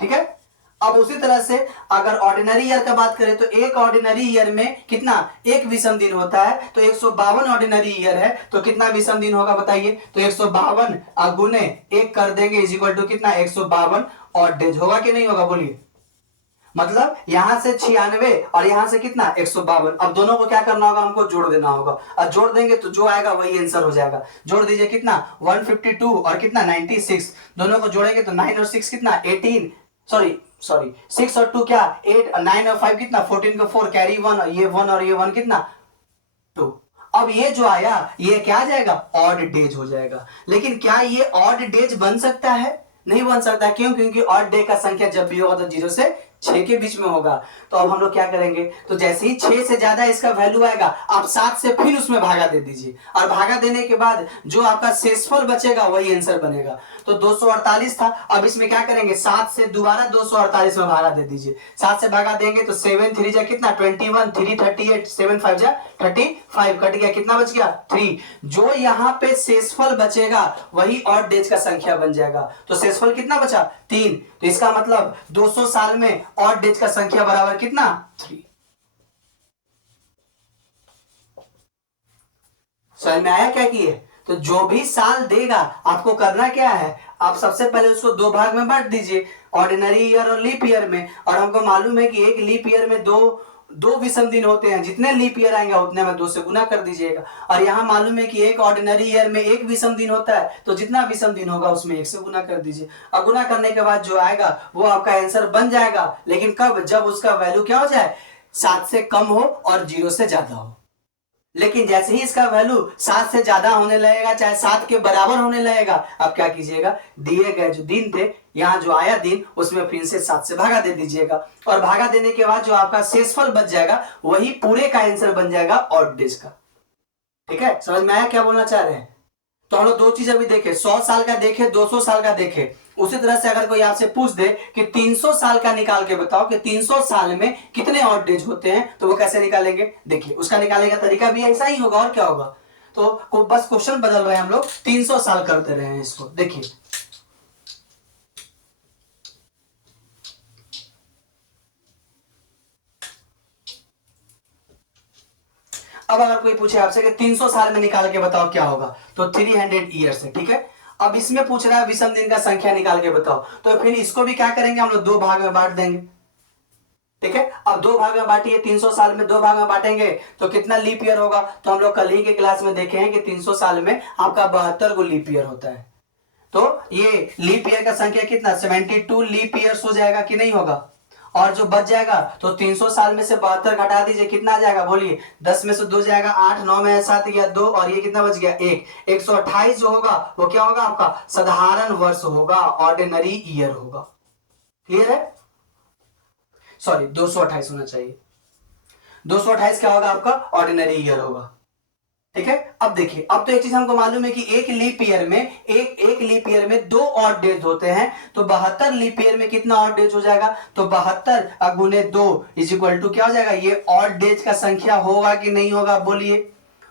ठीक है, अब उसी तरह से अगर ऑर्डिनरी ईयर का बात करें तो एक ऑर्डिनरी ईयर में कितना, एक विषम दिन होता है, तो 152 ऑर्डिनरी ईयर है तो कितना विषम दिन होगा बताइए, तो 152 गुने 1 कर देंगे इज इक्वल टू कितना, 152 ऑड डेज होगा कि नहीं होगा, बोलिए। मतलब यहां से 96 और यहां से कितना, 152। अब दोनों को क्या करना होगा, हमको जोड़ देना होगा, और जोड़ देंगे तो जो आएगा वही आंसर हो जाएगा। जोड़ दीजिए कितना, 152 और कितना 96, दोनों को जोड़ेंगे तो 9 और 6 कितना 18, सॉरी 6 और 2 क्या 8, 9 और 5 कितना 14 को 4 कैरी 1, और ये 1 और ये 1 कितना 2। अब ये जो आया ये क्या आ जाएगा, ऑड डेज हो जाएगा। लेकिन क्या ये ऑड डेज बन सकता है, नहीं बन सकता। क्यों? क्योंकि ऑड डे का संख्या जब भी होगा तो 0 से 6 के बीच में होगा। तो अब हम लोग क्या करेंगे, तो जैसे ही 6 से ज्यादा इसका वैल्यू आएगा आप 7 से फिर उसमें भागा दे दीजिए, और भागा देने के बाद जो आपका शेषफल बचेगा वही आंसर बनेगा। तो 248 था, अब इसमें क्या करेंगे, 7 से दोबारा 248 में भागा दे दीजिए। 7 से भागा देंगे तो 7 3 जा कितना 21, 3 38, 7 5 जा 35, कट गया कितना बच गया 3। जो यहाँ पे शेषफल बचेगा वही ऑड डेज का संख्या बन जाएगा। तो शेषफल कितना बचा 3, तो इसका मतलब 200 साल में ऑड डेज का संख्या बराबर कितना 3। समझ में आया क्या किए? तो जो भी साल देगा आपको करना क्या है, आप सबसे पहले उसको 2 भाग में बांट दीजिए, ऑर्डिनरी ईयर और लीप ईयर में। और हमको मालूम है कि एक लीप ईयर में दो विषम दिन होते हैं, जितने लीप ईयर आएंगे उतने में 2 से गुना कर दीजिएगा। और यहाँ मालूम है कि एक ऑर्डिनरी ईयर में एक विषम दिन होता है, तो जितना विषम दिन होगा उसमें 1 से गुना कर दीजिए। और गुना करने के बाद जो आएगा वो आपका आंसर बन जाएगा। लेकिन कब, जब उसका वैल्यू क्या हो जाए, 7 से कम हो और 0 से ज्यादा हो। लेकिन जैसे ही इसका वैल्यू 7 से ज्यादा होने लगेगा, चाहे 7 के बराबर होने लगेगा, आप क्या कीजिएगा, दिए गए जो दिन थे, यहाँ जो आया दिन उसमें फिर से 7 से भागा दे दीजिएगा। और भागा देने के बाद जो आपका शेषफल बच जाएगा वही पूरे का आंसर बन जाएगा ऑड डेज का। ठीक है, समझ में आया क्या बोलना चाह रहे हैं? तो हम लोग 2 चीज अभी देखे, 100 साल का देखे, 200 साल का देखे। उसी तरह से अगर कोई आपसे पूछ दे कि 300 साल का निकाल के बताओ कि 300 साल में कितने ऑड डेज होते हैं, तो वो कैसे निकालेंगे, देखिए उसका निकालने का तरीका भी ऐसा ही होगा, और क्या होगा। तो बस क्वेश्चन बदल रहे हैं हम लोग, 300 साल कर दे रहे हैं इसको। देखिए अब अगर कोई पूछे आपसे कि 300 साल में निकाल के बताओ क्या होगा, तो 300 ईयर्स है। ठीक है, अब इसमें पूछ रहा है विषम दिन का संख्या निकाल के बताओ, तो फिर इसको भी क्या करेंगे, हम लोग 2 भाग में बांट देंगे। ठीक है, अब 2 भाग में बांटिए, 300 साल में 2 भाग में बांटेंगे तो कितना लीप ईयर होगा, तो हम लोग कल ही के क्लास में देखे हैं कि 300 साल में आपका 72 को लीप ईयर होता है। तो ये लीप ईयर का संख्या कितना 72 लीप ईयर्स हो जाएगा कि नहीं होगा। और जो बच जाएगा तो 300 साल में से 72 घटा दीजिए, कितना आ जाएगा बोलिए, 10 में से 2 जाएगा 8, 9 में 7 गया 2, और ये कितना बच गया 1। 128 जो होगा वो क्या होगा, आपका साधारण वर्ष होगा, ऑर्डिनरी ईयर होगा। क्लियर है? सॉरी 228 होना चाहिए, 228 क्या होगा आपका, ऑर्डिनरी ईयर होगा। ठीक है, अब देखिए, अब तो एक चीज हमको मालूम है कि एक लीप ईयर में एक लीप ईयर में 2 ऑड डेज होते हैं, तो 72 लीप ईयर में कितना ऑड डेज हो जाएगा, तो 72 गुने 2 इज इक्वल टू क्या हो जाएगा, ये ऑड डेज का संख्या होगा कि नहीं होगा बोलिए।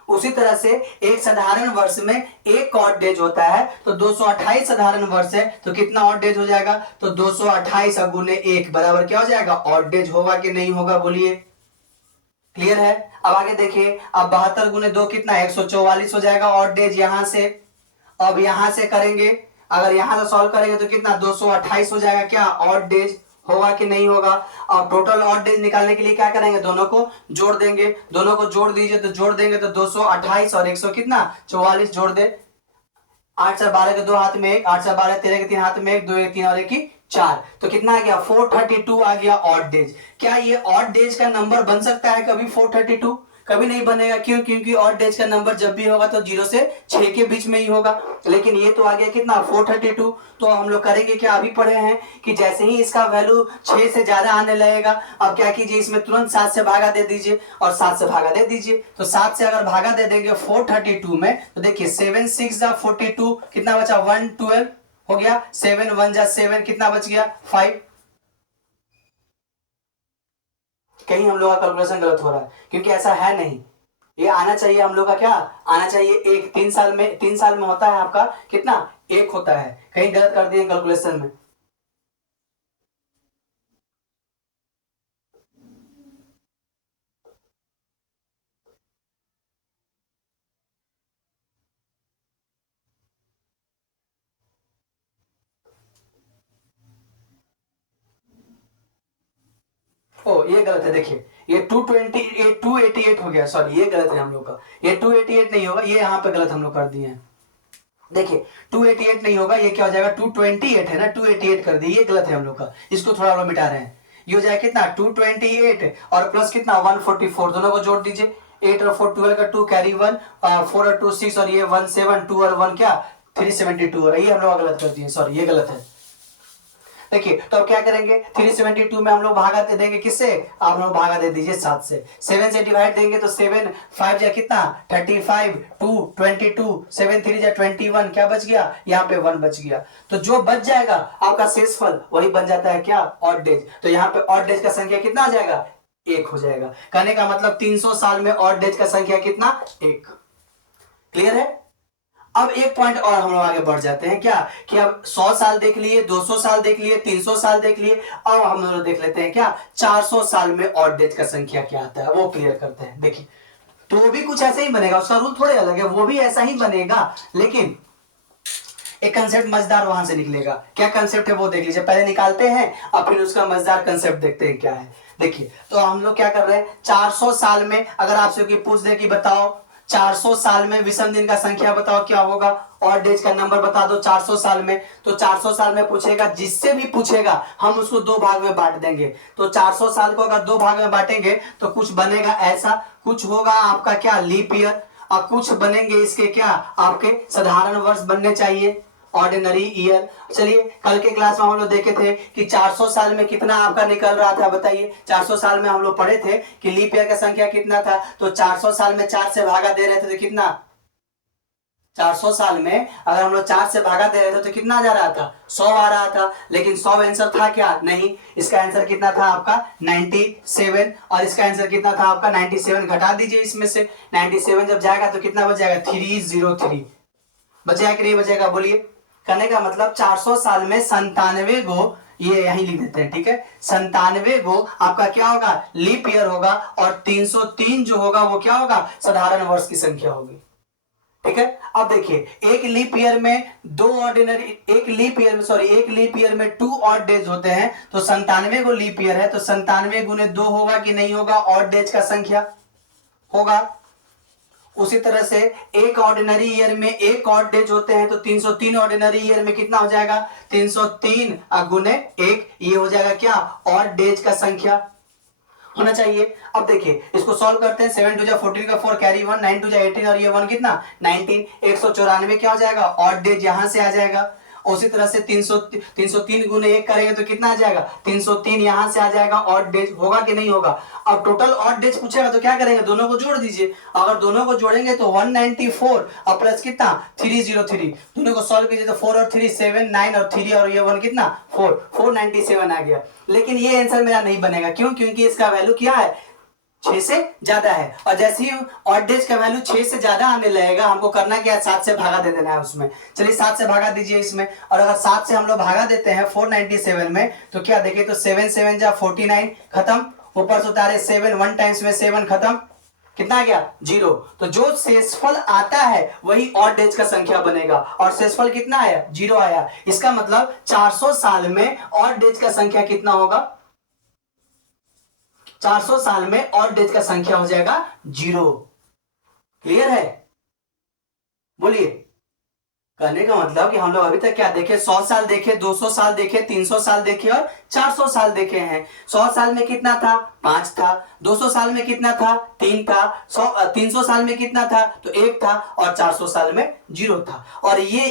उसी तरह से एक साधारण वर्ष में एक ऑड डेज होता है, तो 228 साधारण वर्ष है तो कितना ऑड डेज हो जाएगा, तो 228 गुने 1 बराबर क्या हो जाएगा, ऑड डेज होगा कि नहीं होगा, बोलिए। क्लियर है। अब आगे देखिए, अब 72 गुने 2 कितना, 144 हो जाएगा ऑड डेज यहां से। अब यहां से करेंगे, अगर यहां से सॉल्व करेंगे तो कितना 228 हो जाएगा क्या, ऑड डेज होगा कि नहीं होगा। और टोटल ऑड डेज निकालने के लिए क्या करेंगे, दोनों को जोड़ देंगे, दोनों को जोड़ दीजिए, तो जोड़ देंगे तो 228 और 100 कितना 44 जोड़ दे, 8 से 12 के 2 हाथ में 1, 8 से 12 13 के 3 हाथ में 1, 2 1 3 और 1 की 4, तो कितना आ गया 432 आ गया ऑड डेज। क्या ये ऑड डेज का नंबर बन सकता है कभी 432? कभी नहीं बनेगा। क्यों? क्योंकि ऑड डेज का नंबर जब भी होगा तो 0 से 6 के बीच में ही होगा। लेकिन ये तो आ गया कितना 432। तो हम लोग करेंगे क्या, अभी पढ़े हैं कि जैसे ही इसका वैल्यू 6 से ज्यादा आने लगेगा, अब क्या कीजिए, इसमें तुरंत 7 से भागा दे दीजिए और 7 से भागा दे दीजिए। तो 7 से अगर भागा दे देंगे 432 में, तो देखिए 7 6 42 कितना बचा 112 हो गया, 7 1 7 कितना बच गया 5। कहीं हम लोग का कैलकुलेशन गलत हो रहा है, क्योंकि ऐसा है नहीं। ये आना चाहिए हम लोग का, क्या आना चाहिए, एक 3 साल में होता है आपका कितना, 1 होता है। कहीं गलत कर दिए कैलकुलेशन में। ओ ये गलत है, देखिए ये 288 हो गया, सॉरी ये गलत है हम लोग का, ये 288 नहीं होगा, ये यहाँ पे गलत हम लोग कर दिए हैं। देखिए 288 नहीं होगा, ये क्या हो जाएगा 228 है ना, 288 कर दिए, ये गलत है हम लोग का, इसको थोड़ा और मिटा रहे हैं। ये हो जाएगा कितना 228 और प्लस कितना 144, दोनों को जोड़ दीजिए, 8 और 4 12 का 2 कैरी 1, 4 और 2 6 और ये 1 7, 2 और 1 क्या 372 और ये हम लोग गलत कर दिए, सॉरी ये गलत है। देखिए तो अब क्या करेंगे, 372 में हम लोग भागा दे देंगे किससे, आप लोग भागा दे दीजिए 7 से। 7 से डिवाइड देंगे तो 7 5 जा कितना 35, 2 22, 7 3 जा 21, क्या बच गया यहाँ पे 1 बच गया। तो जो बच जाएगा आपका शेषफल वही बन जाता है क्या, ऑड डेज। तो यहाँ पे ऑड डेज का संख्या कितना आ जाएगा, 1 हो जाएगा। कहने का मतलब 300 साल में ऑड डेज का संख्या कितना, 1। क्लियर है। अब एक पॉइंट और हम लोग आगे बढ़ जाते हैं, क्या कि अब 100 साल देख लिए, 200 साल देख लिए, 300 साल देख लिए, अब हम लोग देख लेते हैं क्या 400 साल में ऑड डेज का संख्या क्या आता है, वो क्लियर करते हैं। देखिए तो वो भी कुछ ऐसे ही बनेगा, उसका रूल थोड़े अलग है, वो भी ऐसा ही बनेगा, लेकिन एक कंसेप्ट मजेदार वहां से निकलेगा। क्या कंसेप्ट है वो देख लीजिए, पहले निकालते हैं और फिर उसका मजेदार कंसेप्ट देखते हैं क्या है। देखिए तो हम लोग क्या कर रहे हैं, 400 साल में अगर आपसे कोई पूछ दे कि बताओ 400 साल में विषम दिन का संख्या बताओ क्या होगा, और डेज का नंबर बता दो 400 साल में, तो 400 साल में पूछेगा, जिससे भी पूछेगा हम उसको 2 भाग में बांट देंगे। तो 400 साल को अगर 2 भाग में बांटेंगे तो कुछ बनेगा ऐसा, कुछ होगा आपका क्या लीप ईयर, और कुछ बनेंगे इसके क्या आपके साधारण वर्ष बनने चाहिए, ऑर्डिनरी ईयर। चलिए कल के क्लास में हम लोग देखे थे कि 400 साल में कितना आपका निकल रहा था, बताइए 400 साल में हम लोग पढ़े थे कि लीप ईयर का संख्या कितना था, तो 400 साल में 4 से भागा दे रहे थे तो कितना, 400 साल में अगर हम लोग 4 से भागा दे रहे थे तो कितना जा रहा था 100 आ रहा था, लेकिन 100 आंसर था क्या, नहीं, इसका आंसर कितना था आपका 97, और इसका आंसर कितना था आपका 97, घटा दीजिए इसमें से 97 जब जाएगा तो कितना बच जाएगा 303, बचेगा कि नहीं बचेगा, बोलिए। करने का मतलब 400 साल में 97 गो, ये यहीं लिख देते हैं, ठीक है, 97 गो आपका क्या होगा लीप ईयर होगा, और 303 जो होगा वो क्या होगा साधारण वर्ष की संख्या होगी। ठीक है। अब देखिए एक लीप ईयर में 2 ऑर्डिनरी, एक लीप ईयर में 2 ऑड डेज होते हैं, तो 97 गो लीप ईयर है, तो 97 गुने 2 होगा कि नहीं होगा, ऑड डेज का संख्या होगा। उसी तरह से एक ऑर्डिनरी ईयर में 1 ऑड डेज होते हैं, तो 303 ऑर्डिनरी ईयर में कितना हो जाएगा 303 गुने 1, ये हो जाएगा क्या ऑड डेज का संख्या होना चाहिए। अब देखिए इसको सॉल्व करते हैं, 7 2 जा 14 का 4 कैरी 1, 9 2 जा 18 और ये 1 कितना 19, 194 क्या हो जाएगा ऑड डेज यहां से आ जाएगा। उसी तरह से 303 गुने 1 करेंगे तो कितना आ जाएगा 303 यहां से आ जाएगा, ऑड डेज होगा कि नहीं होगा। अब टोटल ऑड डेज पूछेगा तो क्या करेंगे, दोनों को जोड़ दीजिए, अगर दोनों को जोड़ेंगे तो 194 और प्लस कितना 303, दोनों को सॉल्व कीजिए तो 4 और 3 7, 9 और 3 और ये 1 कितना 4, 497 आ गया। लेकिन ये आंसर मेरा नहीं बनेगा, क्यों, क्योंकि इसका वैल्यू क्या है 6 से ज्यादा है। और जैसे ही ऑड डेज का वैल्यू 6 से ज्यादा आने लगेगा, हमको करना क्या है, 7 से भागा दे देना है उसमें। चलिए 7 से भागा दीजिए इसमें। और अगर 7 से हम लोग भागा देते हैं 497 में, तो क्या देखिए, तो 7 7 जा 49, खत्म। ऊपर से उतारे 7, 1 टाइम्स में 7, खत्म। कितना आ गया, 0। तो जो शेषफल आता है वही ऑड डेज का संख्या बनेगा। और शेषफल कितना आया, 0 आया। इसका मतलब 400 साल में ऑड डेज का संख्या कितना होगा, 400 साल में ऑड डेज का संख्या हो जाएगा 0। क्लियर है, बोलिए। कहने का मतलब कि हम लोग अभी तक क्या देखे, 100 साल देखे, 200 साल देखे, 300 साल देखे और 400 साल देखे हैं। 100 साल में कितना था, 5 था। 200 साल में कितना था, 3 था। 300 साल में कितना था, तो 1 था। और 400 साल में 0 था। और ये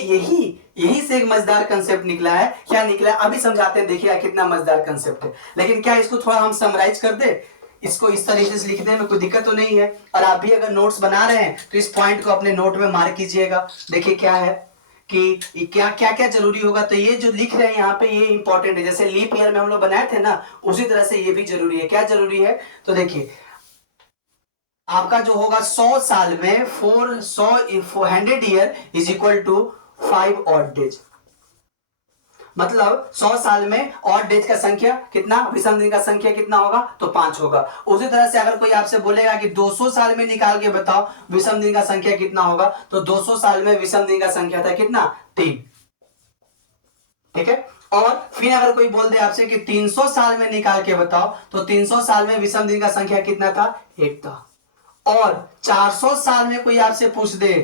यही से एक मजेदार कंसेप्ट निकला है। क्या निकला है अभी समझाते हैं, देखिए कितना मजेदार कंसेप्ट है। लेकिन क्या इसको थोड़ा हम समराइज कर दे, इसको इस तरीके से लिखने में कोई दिक्कत तो नहीं है। और आप भी अगर नोट्स बना रहे हैं तो इस पॉइंट को अपने नोट में मार्क कीजिएगा। देखिए क्या है कि क्या क्या क्या जरूरी होगा। तो ये जो लिख रहे हैं यहाँ पे, ये इंपॉर्टेंट है। जैसे लीप ईयर में हम लोग बनाए थे ना, उसी तरह से ये भी जरूरी है। क्या जरूरी है, तो देखिए आपका जो होगा 100 साल में 400 year is equal to 5 odd days. मतलब 100 साल में ऑड डेज का संख्या कितना, विषम दिन का संख्या कितना होगा, तो 5 होगा। उसी तरह से अगर कोई आपसे बोलेगा कि 200 साल में निकाल के बताओ विषम दिन का संख्या कितना होगा, तो 200 साल में विषम दिन का संख्या था कितना, 3। ठीक है। और फिर अगर कोई बोल दे आपसे कि 300 साल में निकाल के बताओ, तो 300 साल में विषम दिन का संख्या कितना था, 1 था। और 400 साल में कोई आपसे पूछ दे,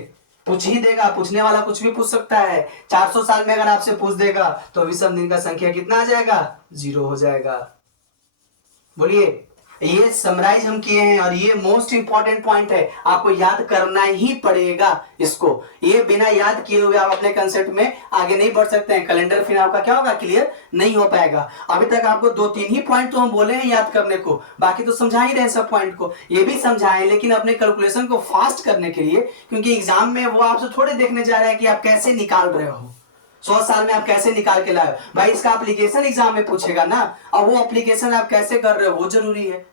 पूछ ही देगा, पूछने वाला कुछ भी पूछ सकता है। 400 साल में अगर आपसे पूछ देगा तो विषम दिन का संख्या कितना आ जाएगा, 0 हो जाएगा। बोलिए, ये समराइज हम किए हैं और ये मोस्ट इंपॉर्टेंट पॉइंट है, आपको याद करना ही पड़ेगा इसको। ये बिना याद किए हुए आप अपने कंसेप्ट में आगे नहीं बढ़ सकते हैं। कैलेंडर फिर आपका क्या होगा, क्लियर नहीं हो पाएगा। अभी तक आपको 2-3 ही पॉइंट तो हम बोले हैं याद करने को, बाकी तो समझा ही रहे सब पॉइंट को, ये भी समझाएं। लेकिन अपने कैलकुलेशन को फास्ट करने के लिए, क्योंकि एग्जाम में वो आपसे थोड़े देखने जा रहे हैं कि आप कैसे निकाल रहे हो, 100 साल में आप कैसे निकाल के लाए भाई, इसका एप्लीकेशन एग्जाम में पूछेगा ना। अब वो एप्लीकेशन आप कैसे कर रहे हो वो जरूरी है।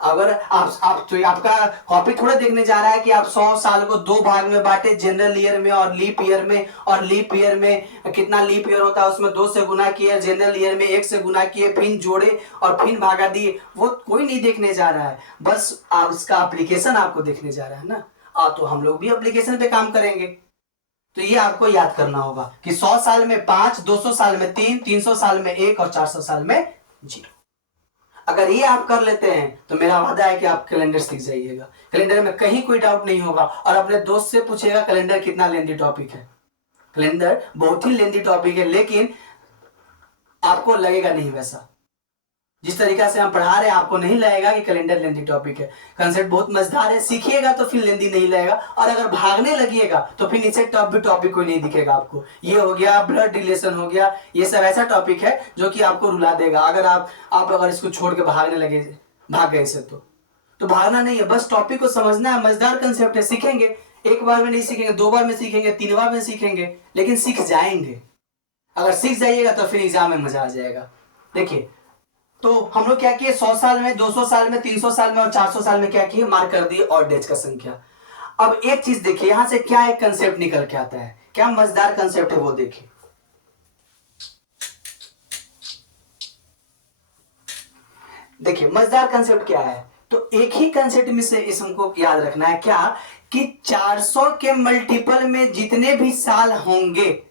अगर आप तो आपका कॉपी थोड़ा देखने जा रहा है कि आप 100 साल को 2 भाग में बांटे, जनरल ईयर में और लीप ईयर में। और लीप ईयर में कितना लीप ईयर होता है, उसमें 2 से गुना किए, जनरल ईयर में 1 से गुना किए, फिर जोड़े और फिर भागा दिए, वो कोई नहीं देखने जा रहा है। बस आप इसका एप्लीकेशन आपको देखने जा रहा है ना। तो हम लोग भी एप्लीकेशन पे काम करेंगे। तो ये आपको याद करना होगा कि 100 साल में 5, 200 साल में 3, 300 साल में 1 और 400 साल में 0। अगर ये आप कर लेते हैं तो मेरा वादा है कि आप कैलेंडर सीख जाइएगा। कैलेंडर में कहीं कोई डाउट नहीं होगा। और अपने दोस्त से पूछेगा कैलेंडर कितना लेंदी टॉपिक है। कैलेंडर बहुत ही लेंदी टॉपिक है, लेकिन आपको लगेगा नहीं वैसा। जिस तरीका से हम पढ़ा रहे हैं आपको नहीं लगेगा कि कैलेंडर लेंदी टॉपिक है। कंसेप्ट बहुत मजेदार है, सीखिएगा तो फिर लेंदी नहीं लगेगा। और अगर भागने लगिएगा तो फिर नीचे टॉपिक कोई नहीं दिखेगा आपको। ये हो गया ब्लड रिलेशन हो गया, ये सब ऐसा टॉपिक है जो कि आपको रुला देगा। अगर आप अगर इसको छोड़ के भागने लगे, भाग गए से, तो भागना नहीं है, बस टॉपिक को समझना है। मजेदार कंसेप्ट है, सीखेंगे। एक बार में नहीं सीखेंगे, 2 बार में सीखेंगे, 3 बार में सीखेंगे, लेकिन सीख जाएंगे। अगर सीख जाइएगा तो फिर एग्जाम में मजा आ जाएगा। देखिए, तो हम लोग क्या किए, 100 साल में, 200 साल में, 300 साल में और 400 साल में क्या किए, मार्क कर दिए ऑड डेज का संख्या। अब एक चीज देखिए, यहां से क्या एक कंसेप्ट निकल के आता है, क्या मजेदार कंसेप्ट है वो देखिए। देखिए मजेदार कंसेप्ट क्या है, तो एक ही कंसेप्ट में से इसको याद रखना है, क्या कि 400 के मल्टीपल में जितने भी साल होंगे,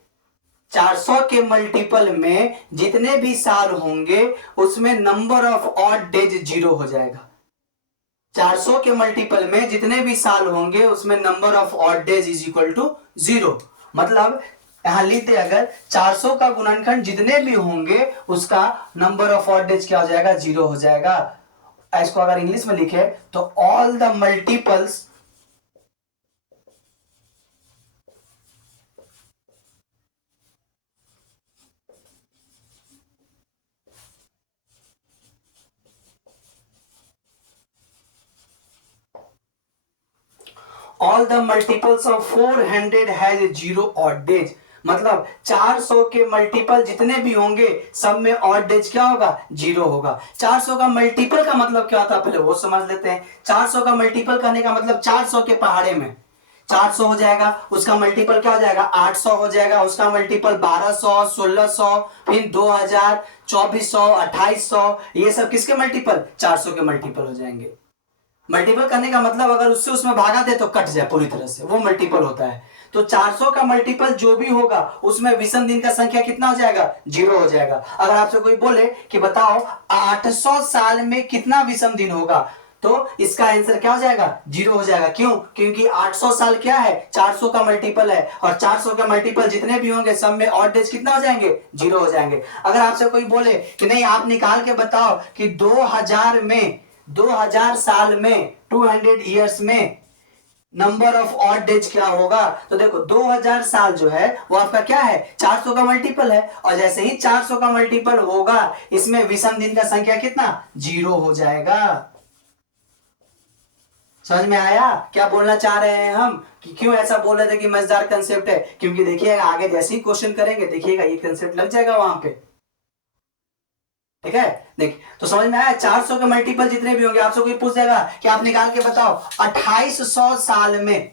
400 के मल्टीपल में जितने भी साल होंगे उसमें नंबर ऑफ ऑड डेज 0 हो जाएगा। 400 के मल्टीपल में जितने भी साल होंगे उसमें number of odd days is equal to 0। मतलब यहां लिखते, अगर 400 का गुणनखंड जितने भी होंगे उसका नंबर ऑफ ऑड डेज क्या हो जाएगा, 0 हो जाएगा। इसको अगर इंग्लिश में लिखे तो all the multiples all the multiples of 400 has 0 odd days। मतलब 400 के मल्टीपल जितने भी होंगे सब में ऑड डेज क्या होगा, 0 होगा। 400 का मल्टीपल का मतलब क्या होता है पहले वो समझ लेते हैं। 400 का मल्टीपल करने का मतलब 400 के पहाड़े में 400 हो जाएगा, उसका मल्टीपल क्या हो जाएगा 800 हो जाएगा, उसका मल्टीपल 1200, 1600, फिर 2000, 2400, 2800, ये सब किसके मल्टीपल, 400 के मल्टीपल हो जाएंगे। मल्टीपल करने का मतलब अगर उससे उसमें भागा दे तो कट जाए पूरी तरह से, वो मल्टीपल होता है। तो 400 का मल्टीपल जो भी होगा उसमें विषम दिन का संख्या कितना हो जाएगा, 0 हो जाएगा। अगर आपसे कोई बोले कि बताओ 800 साल में कितना विषम दिन होगा, तो इसका आंसर क्या हो जाएगा, 0 हो जाएगा। क्यों, क्योंकि 800 साल क्या है, 400 का मल्टीपल है, और 400 का मल्टीपल जितने भी होंगे सब में ऑड डेज कितना हो जाएंगे, 0 हो जाएंगे। अगर आपसे कोई बोले कि नहीं आप निकाल के बताओ कि 2000 साल में 200 ईयर्स में नंबर ऑफ ऑड डेज क्या होगा, तो देखो 2000 साल जो है वो आपका क्या है, 400 का मल्टीपल है, और जैसे ही 400 का मल्टीपल होगा इसमें विषम दिन का संख्या कितना, 0 हो जाएगा। समझ में आया क्या बोलना चाह रहे हैं हम, कि क्यों ऐसा बोल रहे थे कि मजेदार कंसेप्ट है, क्योंकि देखिएगा आगे जैसे ही क्वेश्चन करेंगे देखिएगा ये कंसेप्ट लग जाएगा वहां पे। ठीक है, देख तो समझ में आया। 400 के मल्टीपल जितने भी होंगे, आपसे कोई पूछ जाएगा कि आप निकाल के बताओ 2800 साल में,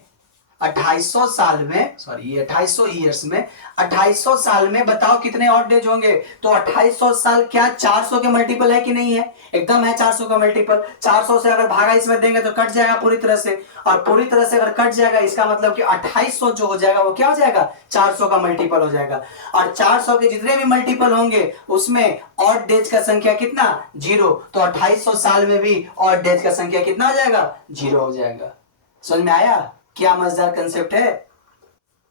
2800 साल में, सॉरी ये 2800 ईयर्स में, 2800 साल में बताओ कितने ऑड डेज होंगे, तो 2800 साल क्या 400 के मल्टीपल है कि नहीं है, एकदम है 400 का मल्टीपल। 400 से अगर भागा इसमें देंगे तो कट जाएगा पूरी तरह से, और पूरी तरह से अगर कट जाएगा इसका मतलब कि 2800 जो हो जाएगा वो क्या हो जाएगा, 400 का मल्टीपल हो जाएगा। और 400 के जितने भी मल्टीपल होंगे उसमें ऑड डेज का संख्या कितना, 0, तो 2800 साल में भी ऑड डेज का संख्या कितना हो जाएगा, 0 हो जाएगा। समझ में आया क्या मजेदार कंसेप्ट है,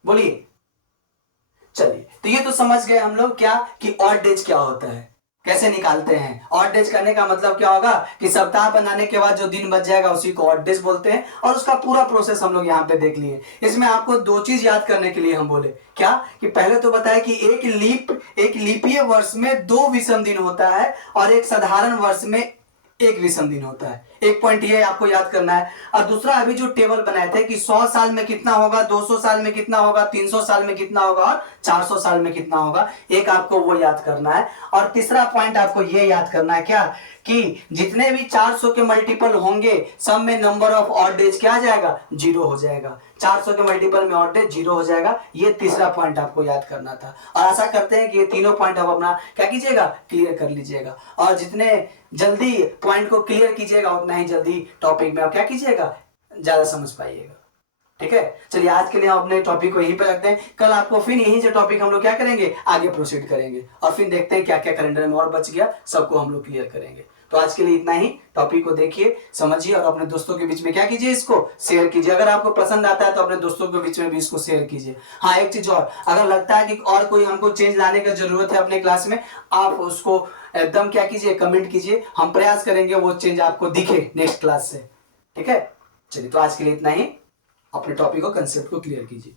बोलिए। चलिए तो ये तो समझ गए हम लोग क्या कि ऑड डेज क्या होता है, कैसे निकालते हैं। ऑड डेज करने का मतलब क्या होगा कि सप्ताह बनाने के बाद जो दिन बच जाएगा उसी को ऑड डेज बोलते हैं, और उसका पूरा प्रोसेस हम लोग यहाँ पे देख लिए। इसमें आपको दो चीज याद करने के लिए हम बोले क्या, कि पहले तो बताया कि एक लीपीय वर्ष में 2 विषम दिन होता है और एक साधारण वर्ष में 1 विषम दिन होता है। एक पॉइंट ये आपको याद करना है। और दूसरा अभी जो टेबल बनाए थे कि 100 साल में कितना होगा, 200 साल में कितना होगा, 300 साल में कितना होगा और 400 साल में कितना होगा, एक आपको वो याद करना है। और तीसरा पॉइंट आपको ये याद करना है क्या, कि जितने भी 400 के मल्टीपल होंगे सब में नंबर ऑफ ऑड डेज क्या आ जाएगा, 0 हो जाएगा। 400 के मल्टीपल में ऑड डेज 0 हो जाएगा, ये तीसरा पॉइंट आपको याद करना था। और आशा करते हैं कि ये तीनों पॉइंट आप अपना क्या कीजिएगा, क्लियर कर लीजिएगा। और जितने जल्दी पॉइंट को क्लियर कीजिएगा उतना ही जल्दी टॉपिक में आप क्या कीजिएगा, ज्यादा समझ पाइएगा। ठीक है, चलिए आज के लिए हम अपने टॉपिक को यहीं पे रखते हैं। कल आपको फिर यहीं से टॉपिक हम लोग क्या करेंगे, आगे प्रोसीड करेंगे, और फिर देखते हैं क्या क्या कैलेंडर में और बच गया, सबको हम लोग क्लियर करेंगे। तो आज के लिए इतना ही। टॉपिक को देखिए, समझिए, और अपने दोस्तों के बीच में क्या कीजिए, इसको शेयर कीजिए। अगर आपको पसंद आता है तो अपने दोस्तों के बीच में भी इसको शेयर कीजिए। हाँ, एक चीज और, अगर लगता है कि और कोई हमको चेंज लाने की जरूरत है अपने क्लास में, आप उसको एकदम क्या कीजिए, कमेंट कीजिए, हम प्रयास करेंगे वो चेंज आपको दिखे नेक्स्ट क्लास से। ठीक है, चलिए तो आज के लिए इतना ही। अपने टॉपिक को, कंसेप्ट को क्लियर कीजिए।